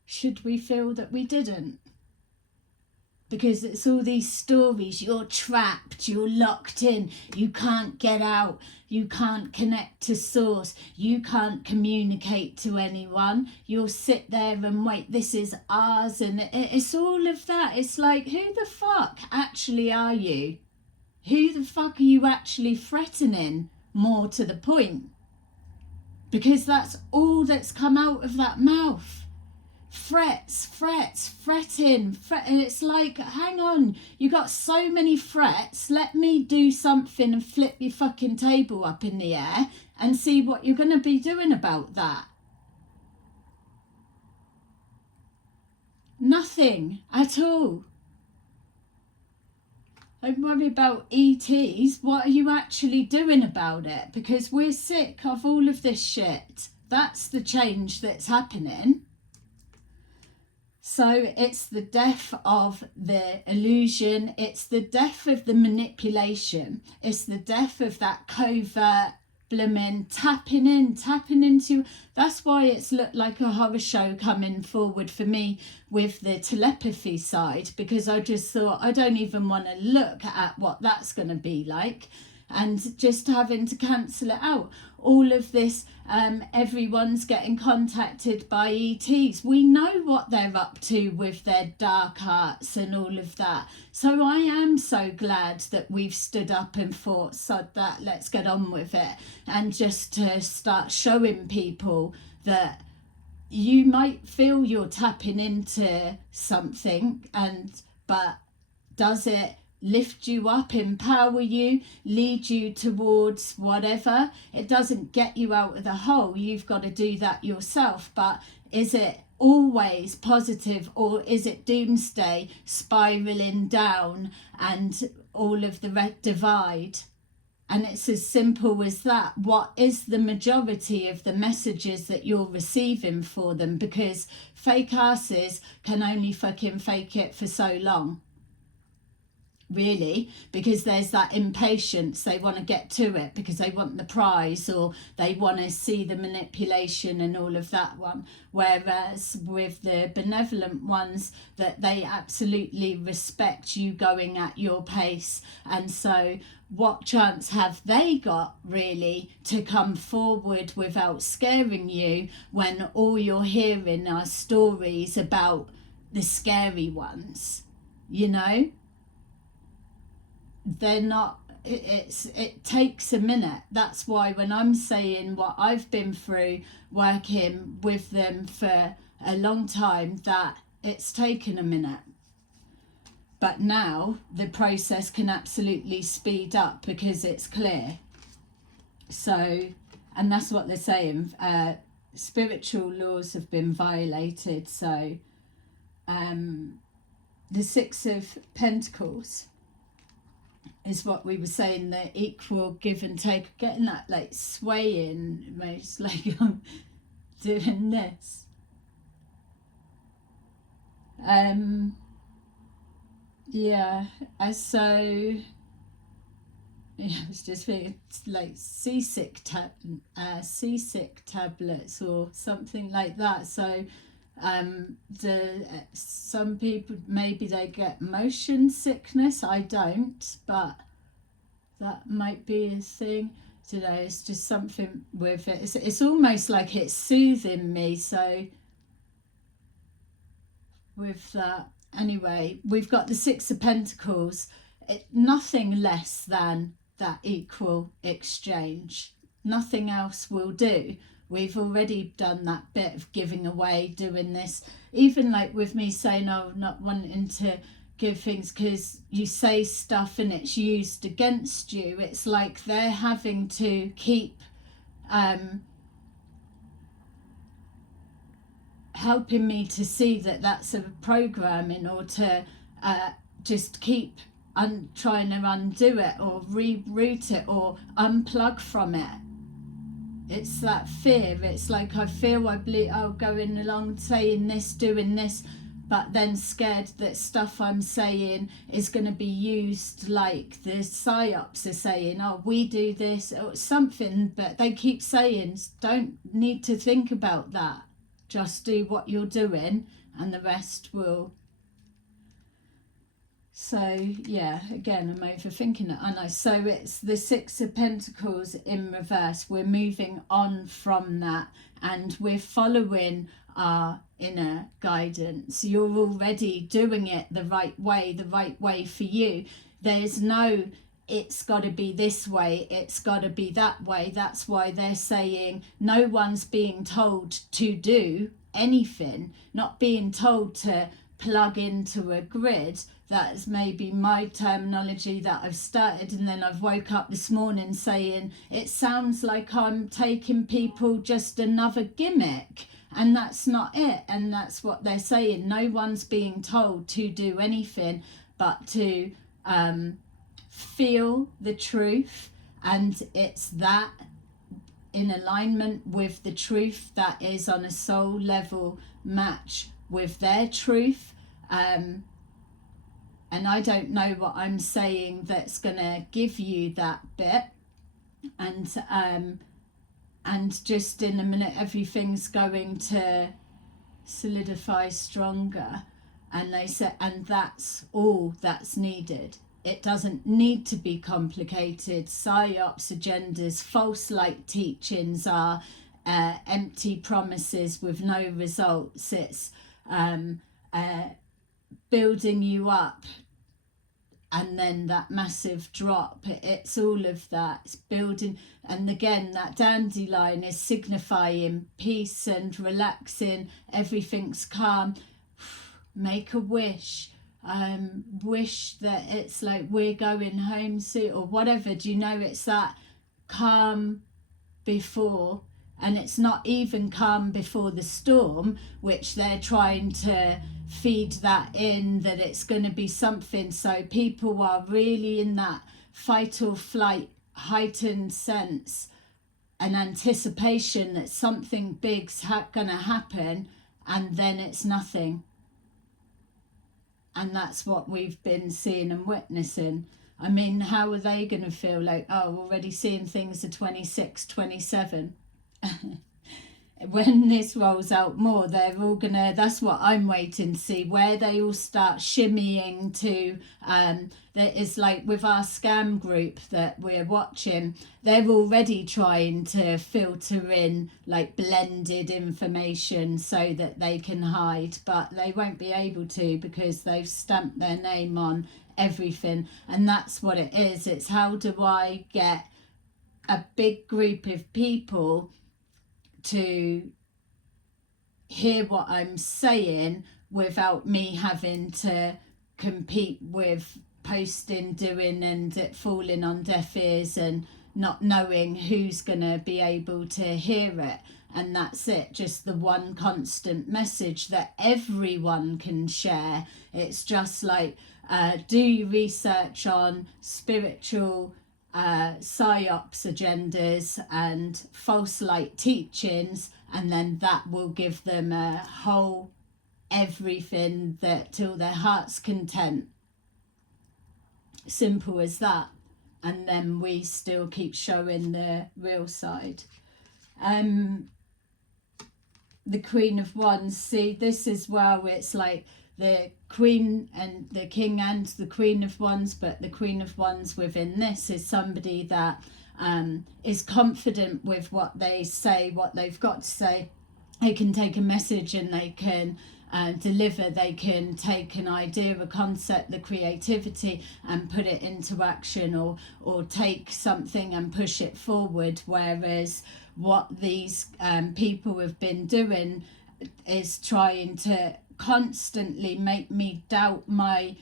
should we feel that we didn't? because it's all these stories. You're trapped, you're locked in, you can't get out, you can't connect to source, you can't communicate to anyone, you'll sit there and wait, this is ours. And it's all of that. It's like, who the fuck actually are you? Who the fuck are you actually threatening, more to the point? Because that's all that's come out of that mouth. Frets, fretting. And it's like, hang on, you got so many frets, let me do something and flip your fucking table up in the air and see what you're going to be doing about that. Nothing at all. Don't worry about ETs. What are you actually doing about it? Because we're sick of all of this shit. That's the change that's happening. So it's the death of the illusion. It's the death of the manipulation. It's the death of that covert blooming tapping into. That's why it's looked like a horror show coming forward for me with the telepathy side, because I just thought, I don't even want to look at what that's going to be like, and just having to cancel it out. All of this, everyone's getting contacted by ETs. We know what they're up to with their dark arts and all of that. So I am so glad that we've stood up and thought, sod that, let's get on with it. And just to start showing people that you might feel you're tapping into something, but does it lift you up, empower you, lead you towards whatever? It doesn't get you out of the hole. You've got to do that yourself. But is it always positive, or is it doomsday, spiraling down and all of the red divide? And it's as simple as that. What is the majority of the messages that you're receiving for them? Because fake asses can only fucking fake it for so long. Really, because there's that impatience. They want to get to it because they want the prize, or they want to see the manipulation and all of that one. Whereas with the benevolent ones, that they absolutely respect you going at your pace. And so what chance have they got really to come forward without scaring you, when all you're hearing are stories about the scary ones, you know? They're not, it takes a minute. That's why when I'm saying what I've been through working with them for a long time, that it's taken a minute. But now the process can absolutely speed up because it's clear. So, and that's what they're saying, spiritual laws have been violated. So the Six of Pentacles is what we were saying, the equal give and take, getting that like swaying, it's like I'm doing this. Yeah, so yeah, I was just thinking like seasick tablets or something like that. So some people, maybe they get motion sickness. I don't, but that might be a thing. You know, it's just something with it. It's almost like it's soothing me. So with that, anyway, we've got the Six of Pentacles. Nothing less than that equal exchange. Nothing else will do. We've already done that bit of giving away, doing this. Even like with me saying, oh, not wanting to give things because you say stuff and it's used against you. It's like they're having to keep helping me to see that that's a programming, or to just keep trying to undo it or reroute it or unplug from it. It's that fear. It's like I feel, I believe, oh, going along saying this, doing this, but then scared that stuff I'm saying is going to be used, like the psyops are saying, oh, we do this or something, but they keep saying, don't need to think about that. Just do what you're doing and the rest will. So yeah, again, I'm overthinking it, aren't I? So it's the Six of Pentacles in reverse. We're moving on from that, and we're following our inner guidance. You're already doing it the right way for you. There's no, it's got to be this way, it's got to be that way. That's why they're saying no one's being told to do anything, not being told to plug into a grid. That is maybe my terminology that I've started, and then I've woke up this morning saying it sounds like I'm taking people just another gimmick, and that's not it. And that's what they're saying. No one's being told to do anything but to feel the truth, and it's that in alignment with the truth that is on a soul level match with their truth. And I don't know what I'm saying that's going to give you that bit. And just in a minute, everything's going to solidify stronger. And they said, and that's all that's needed. It doesn't need to be complicated. Psyops agendas, false light teachings are empty promises with no results. It's building you up, and then that massive drop. It's all of that. It's building, and again, that dandelion is signifying peace and relaxing. Everything's calm. Make a wish. Wish that it's like we're going home soon or whatever. Do you know, it's that calm before, and it's not even calm before the storm, which they're trying to feed that in, that it's going to be something. So people are really in that fight or flight heightened sense and anticipation that something big's going to happen, and then it's nothing. And that's what we've been seeing and witnessing. I mean, how are they going to feel like, oh, already seeing things at 26, 27? When this rolls out more, they're all gonna, that's what I'm waiting to see, where they all start shimmying to. That is like with our scam group that we're watching, they're already trying to filter in like blended information so that they can hide, but they won't be able to because they've stamped their name on everything. And that's what it is. It's how do I get a big group of people to hear what I'm saying without me having to compete with posting, doing, and it falling on deaf ears and not knowing who's going to be able to hear it. And that's it, just the one constant message that everyone can share. It's just like, do your research on spiritual psyops agendas and false light teachings, and then that will give them a whole everything that till their heart's content. Simple as that. And then we still keep showing the real side. The Queen of Wands, see, this is where it's like the Queen and the King and the Queen of Wands, but the Queen of Wands within this is somebody that is confident with what they say, what they've got to say. They can take a message and they can deliver. They can take an idea, a concept, the creativity, and put it into action, or take something and push it forward. Whereas what these people have been doing is trying to constantly make me doubt my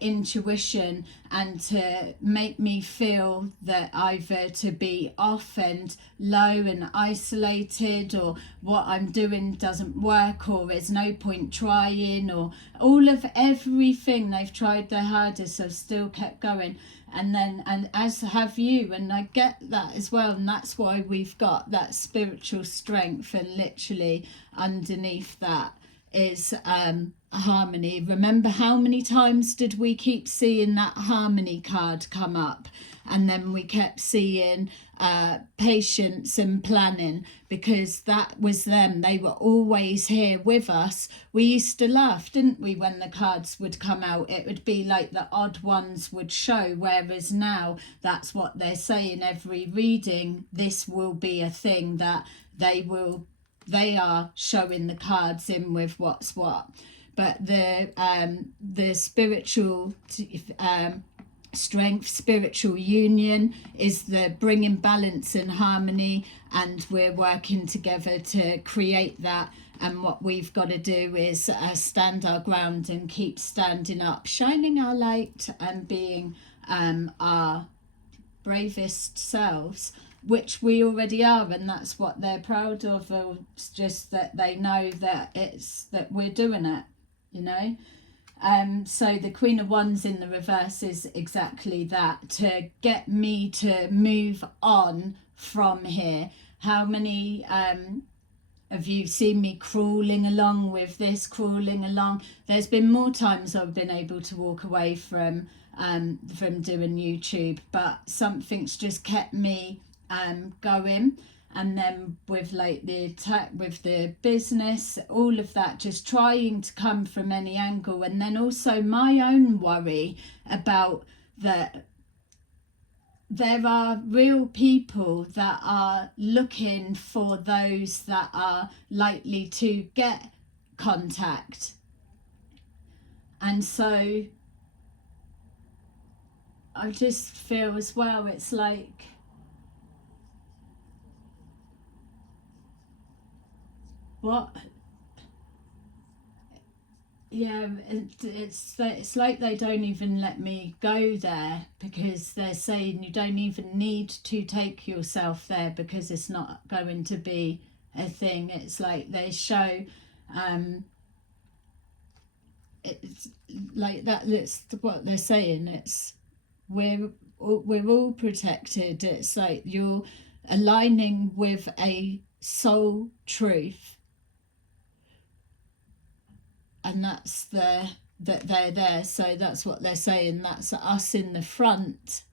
intuition and to make me feel that either to be off and low and isolated, or what I'm doing doesn't work, or there's no point trying, or all of everything. They've tried their hardest, so still kept going. And as have you, and I get that as well, and that's why we've got that spiritual strength. And literally underneath that is harmony. Remember, how many times did we keep seeing that harmony card come up? And then we kept seeing patience and planning, because that was them. They were always here with us. We used to laugh, didn't we, when the cards would come out? It would be like the odd ones would show, whereas now that's what they're saying every reading. This will be a thing that they are showing the cards in with what's what. But the spiritual strength, spiritual union is the bringing balance and harmony, and we're working together to create that. And what we've got to do is stand our ground and keep standing up, shining our light and being our bravest selves, which we already are, and that's what they're proud of. It's just that they know that we're doing it, you know. So the Queen of Wands in the reverse is exactly that, to get me to move on from here. How many have you seen me crawling along with this, crawling along? There's been more times I've been able to walk away from doing YouTube, but something's just kept me going. And then with like the attack with the business, all of that, just trying to come from any angle. And then also my own worry about that there are real people that are looking for those that are likely to get contact. And so I just feel as well, it's like, what? Yeah, it's like they don't even let me go there, because they're saying you don't even need to take yourself there because it's not going to be a thing. It's like they show it's like that. It's what they're saying. It's we're all protected. It's like you're aligning with a soul truth, and that's that they're there. So that's what they're saying. That's us in the front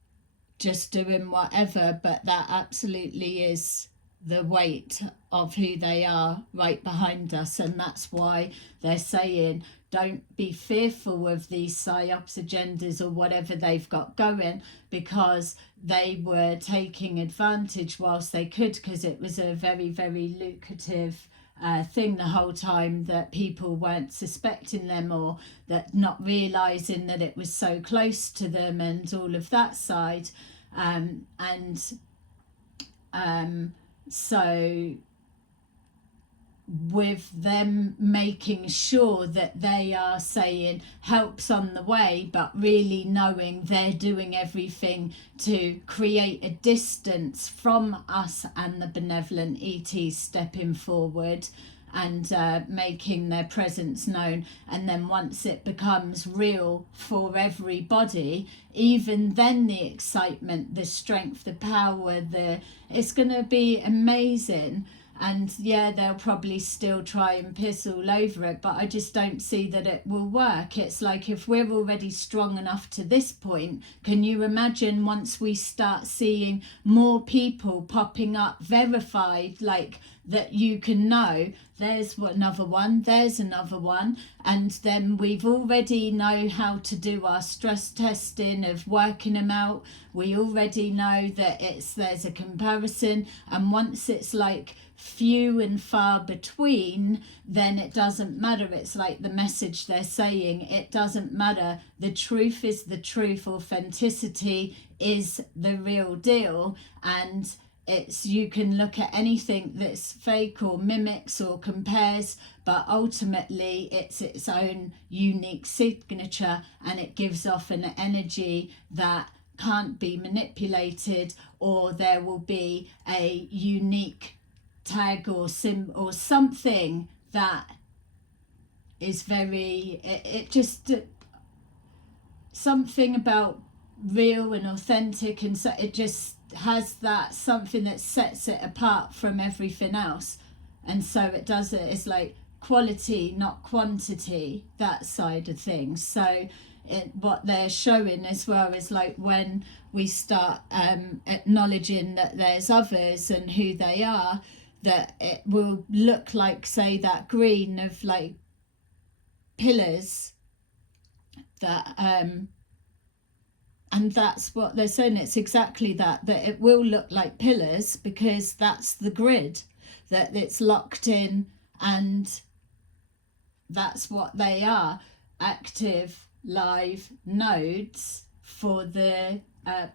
just doing whatever, but that absolutely is the weight of who they are right behind us. And that's why they're saying don't be fearful of these psyops agendas or whatever they've got going, because they were taking advantage whilst they could, because it was a very, very lucrative thing the whole time, that people weren't suspecting them, or that not realizing that it was so close to them, and all of that side. So with them making sure that they are saying help's on the way, but really knowing they're doing everything to create a distance from us and the benevolent ETs stepping forward and making their presence known. And then once it becomes real for everybody, even then the excitement, the strength, the power, it's going to be amazing. And yeah, they'll probably still try and piss all over it, but I just don't see that it will work. It's like, if we're already strong enough to this point, can you imagine once we start seeing more people popping up verified, like that you can know there's another one, there's another one, and then we've already know how to do our stress testing of working them out. We already know that there's a comparison, and once it's like few and far between, then it doesn't matter. It's like the message they're saying, it doesn't matter. The truth is the truth. Authenticity is the real deal. And you can look at anything that's fake or mimics or compares, but ultimately it's its own unique signature, and it gives off an energy that can't be manipulated, or there will be a unique tag or something that is very, it just something about real and authentic, and so it just has that something that sets it apart from everything else. And so it does it. It's like quality, not quantity, that side of things. So what they're showing as well is like when we start acknowledging that there's others and who they are, that it will look like, say, that green of like pillars that and that's what they're saying. It's exactly that it will look like pillars because that's the grid, that it's locked in, and that's what they are, active live nodes for the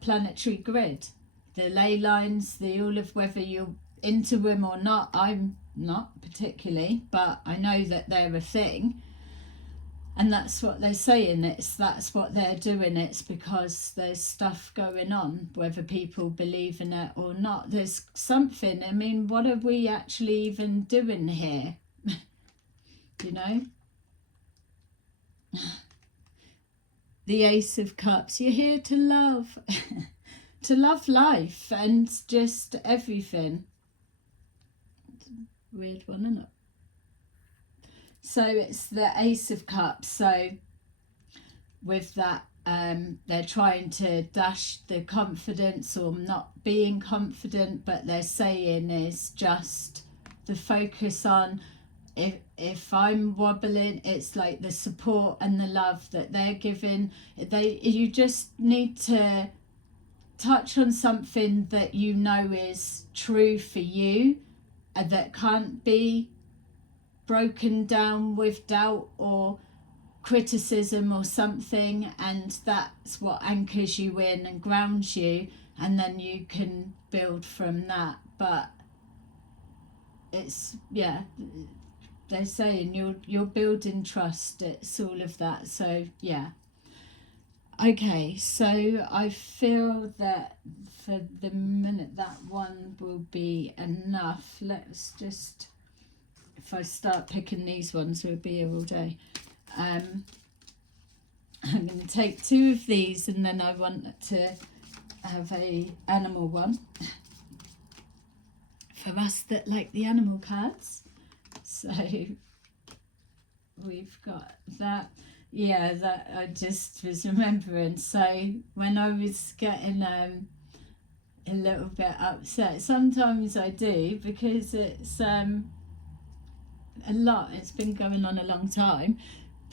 planetary grid, the ley lines, the all of, whether you're into them or not. I'm not particularly, but I know that they're a thing. And that's what they're saying. That's what they're doing. It's because there's stuff going on, whether people believe in it or not. There's something. I mean, what are we actually even doing here? You know? The Ace of Cups. You're here to love. To love life and just everything. Weird one, isn't it? So it's the Ace of Cups. So with that, they're trying to dash the confidence or not being confident, but they're saying is just the focus on, if I'm wobbling, it's like the support and the love that they're giving. You just need to touch on something that you know is true for you, and that can't be broken down with doubt or criticism or something, and that's what anchors you in and grounds you, and then you can build from that. But it's, yeah, they're saying you're building trust. It's all of that. So yeah. Okay, so I feel that for the minute that one will be enough. Let's just, if I start picking these ones, we'll be here all day. I'm going to take two of these, and then I want to have a animal one for us that like the animal cards. So we've got that. Yeah, that I just was remembering. So when I was getting a little bit upset, sometimes I do, because it's a lot. It's been going on a long time.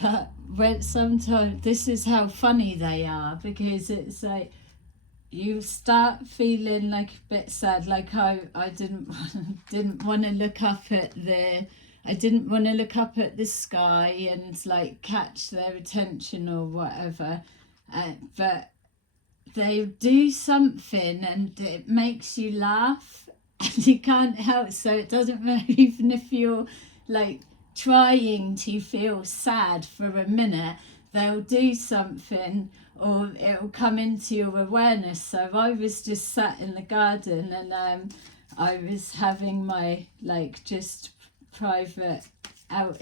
But when sometimes, this is how funny they are, because it's like you start feeling like a bit sad, like I didn't want to look up at the sky and like catch their attention or whatever, but they do something and it makes you laugh and you can't help. So it doesn't matter even if you're like trying to feel sad for a minute, they'll do something or it'll come into your awareness. So I was just sat in the garden and I was having my like just private out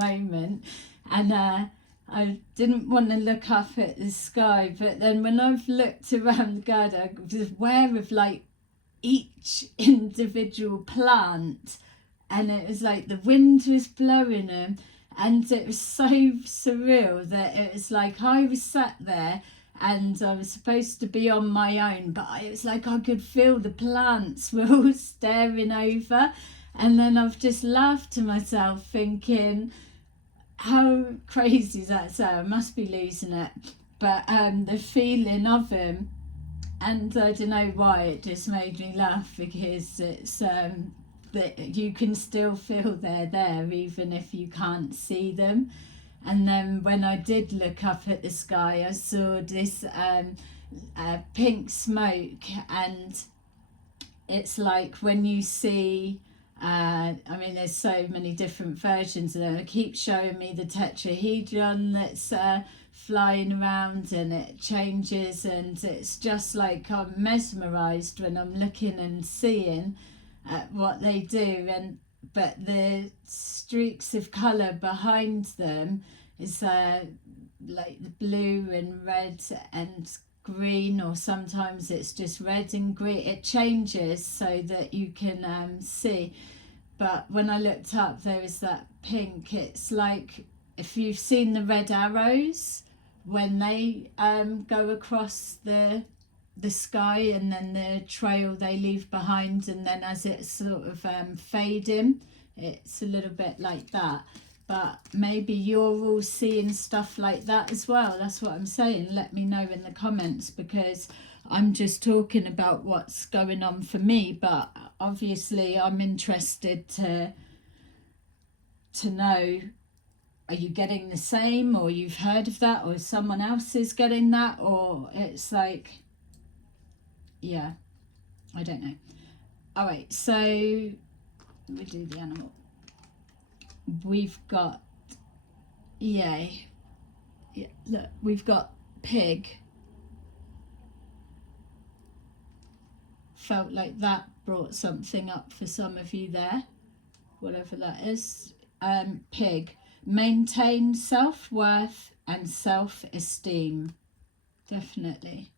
moment, and I didn't want to look up at the sky, but then when I've looked around the garden, I was aware of like each individual plant, and it was like the wind was blowing them, and it was so surreal that it was like I was sat there and I was supposed to be on my own, but it was like I could feel the plants were all staring over. And then I've just laughed to myself thinking, how crazy is that? So I must be losing it. But the feeling of him, and I don't know why, it just made me laugh, because it's that you can still feel they're there even if you can't see them. And then when I did look up at the sky, I saw this pink smoke, and it's like when you see I mean, there's so many different versions of them. It keeps showing me the tetrahedron that's flying around, and it changes, and it's just like I'm mesmerised when I'm looking and seeing what they do. But the streaks of colour behind them is like the blue and red and green, or sometimes it's just red and green. It changes so that you can see. but when I looked up, there is that pink. It's like if you've seen the red arrows when they go across the sky, and then the trail they leave behind, and then as it's sort of fading, it's a little bit like that. But maybe you're all seeing stuff like that as well. That's what I'm saying. Let me know in the comments, because I'm just talking about what's going on for me, but obviously I'm interested to know, are you getting the same, or you've heard of that, or someone else is getting that, or it's like, yeah, I don't know. All right, so we do the animal. We've got, yay, yeah, look, we've got pig. Felt like that brought something up for some of you there, whatever that is. Pig, maintain self-worth and self-esteem, definitely.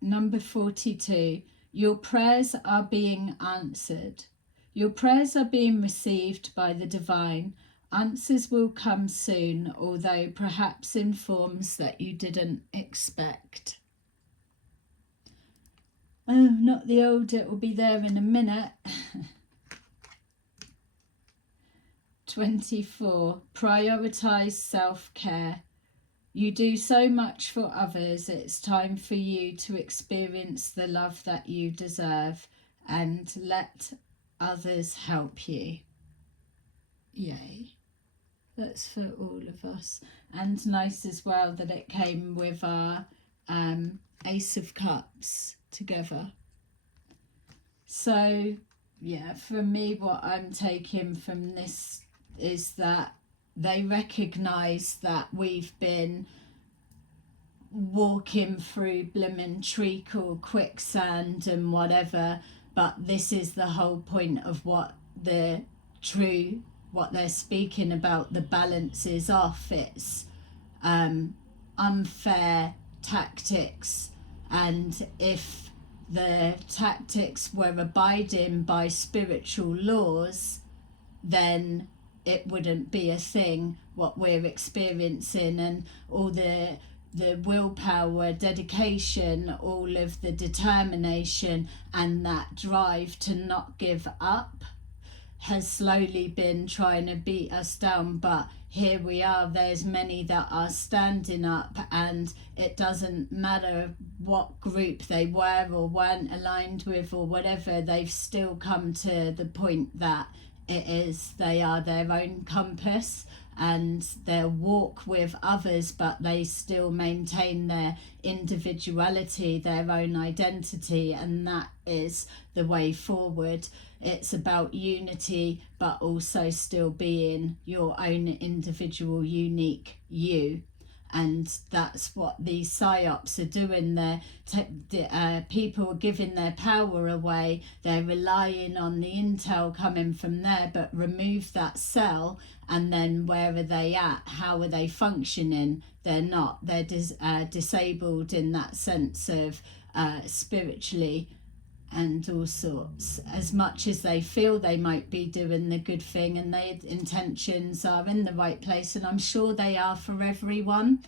Number 42, your prayers are being answered. Your prayers are being received by the divine. Answers will come soon, although perhaps in forms that you didn't expect. Oh, not the old, it will be there in a minute. 24, prioritize self-care. You do so much for others, it's time for you to experience the love that you deserve and let others help you. Yay. That's for all of us. And nice as well that it came with our Ace of Cups together. So, yeah, for me, what I'm taking from this is that they recognise that we've been walking through blimmin' treacle, quicksand and whatever, but this is the whole point of what they're speaking about. The balance is off. It's unfair tactics, and if the tactics were abiding by spiritual laws, then it wouldn't be a thing what we're experiencing, and all the willpower, dedication, all of the determination and that drive to not give up has slowly been trying to beat us down. But here we are, there's many that are standing up, and it doesn't matter what group they were or weren't aligned with or whatever, they've still come to the point that they are their own compass, and they'll walk with others, but they still maintain their individuality, their own identity, and that is the way forward. It's about unity, but also still being your own individual, unique you. And that's what these psyops are doing. People are giving their power away. They're relying on the intel coming from there, but remove that cell, and then where are they at? How are they functioning? They're not. They're disabled in that sense of spiritually and all sorts. As much as they feel they might be doing the good thing and their intentions are in the right place, and I'm sure they are for everyone,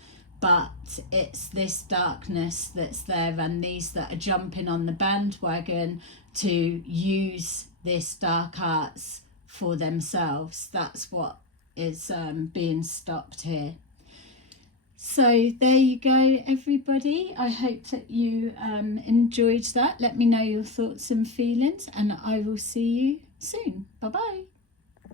but it's this darkness that's there, and these that are jumping on the bandwagon to use this dark arts for themselves. That's what is being stopped here. So there you go, everybody. I hope that you enjoyed that. Let me know your thoughts and feelings, and I will see you soon. Bye bye.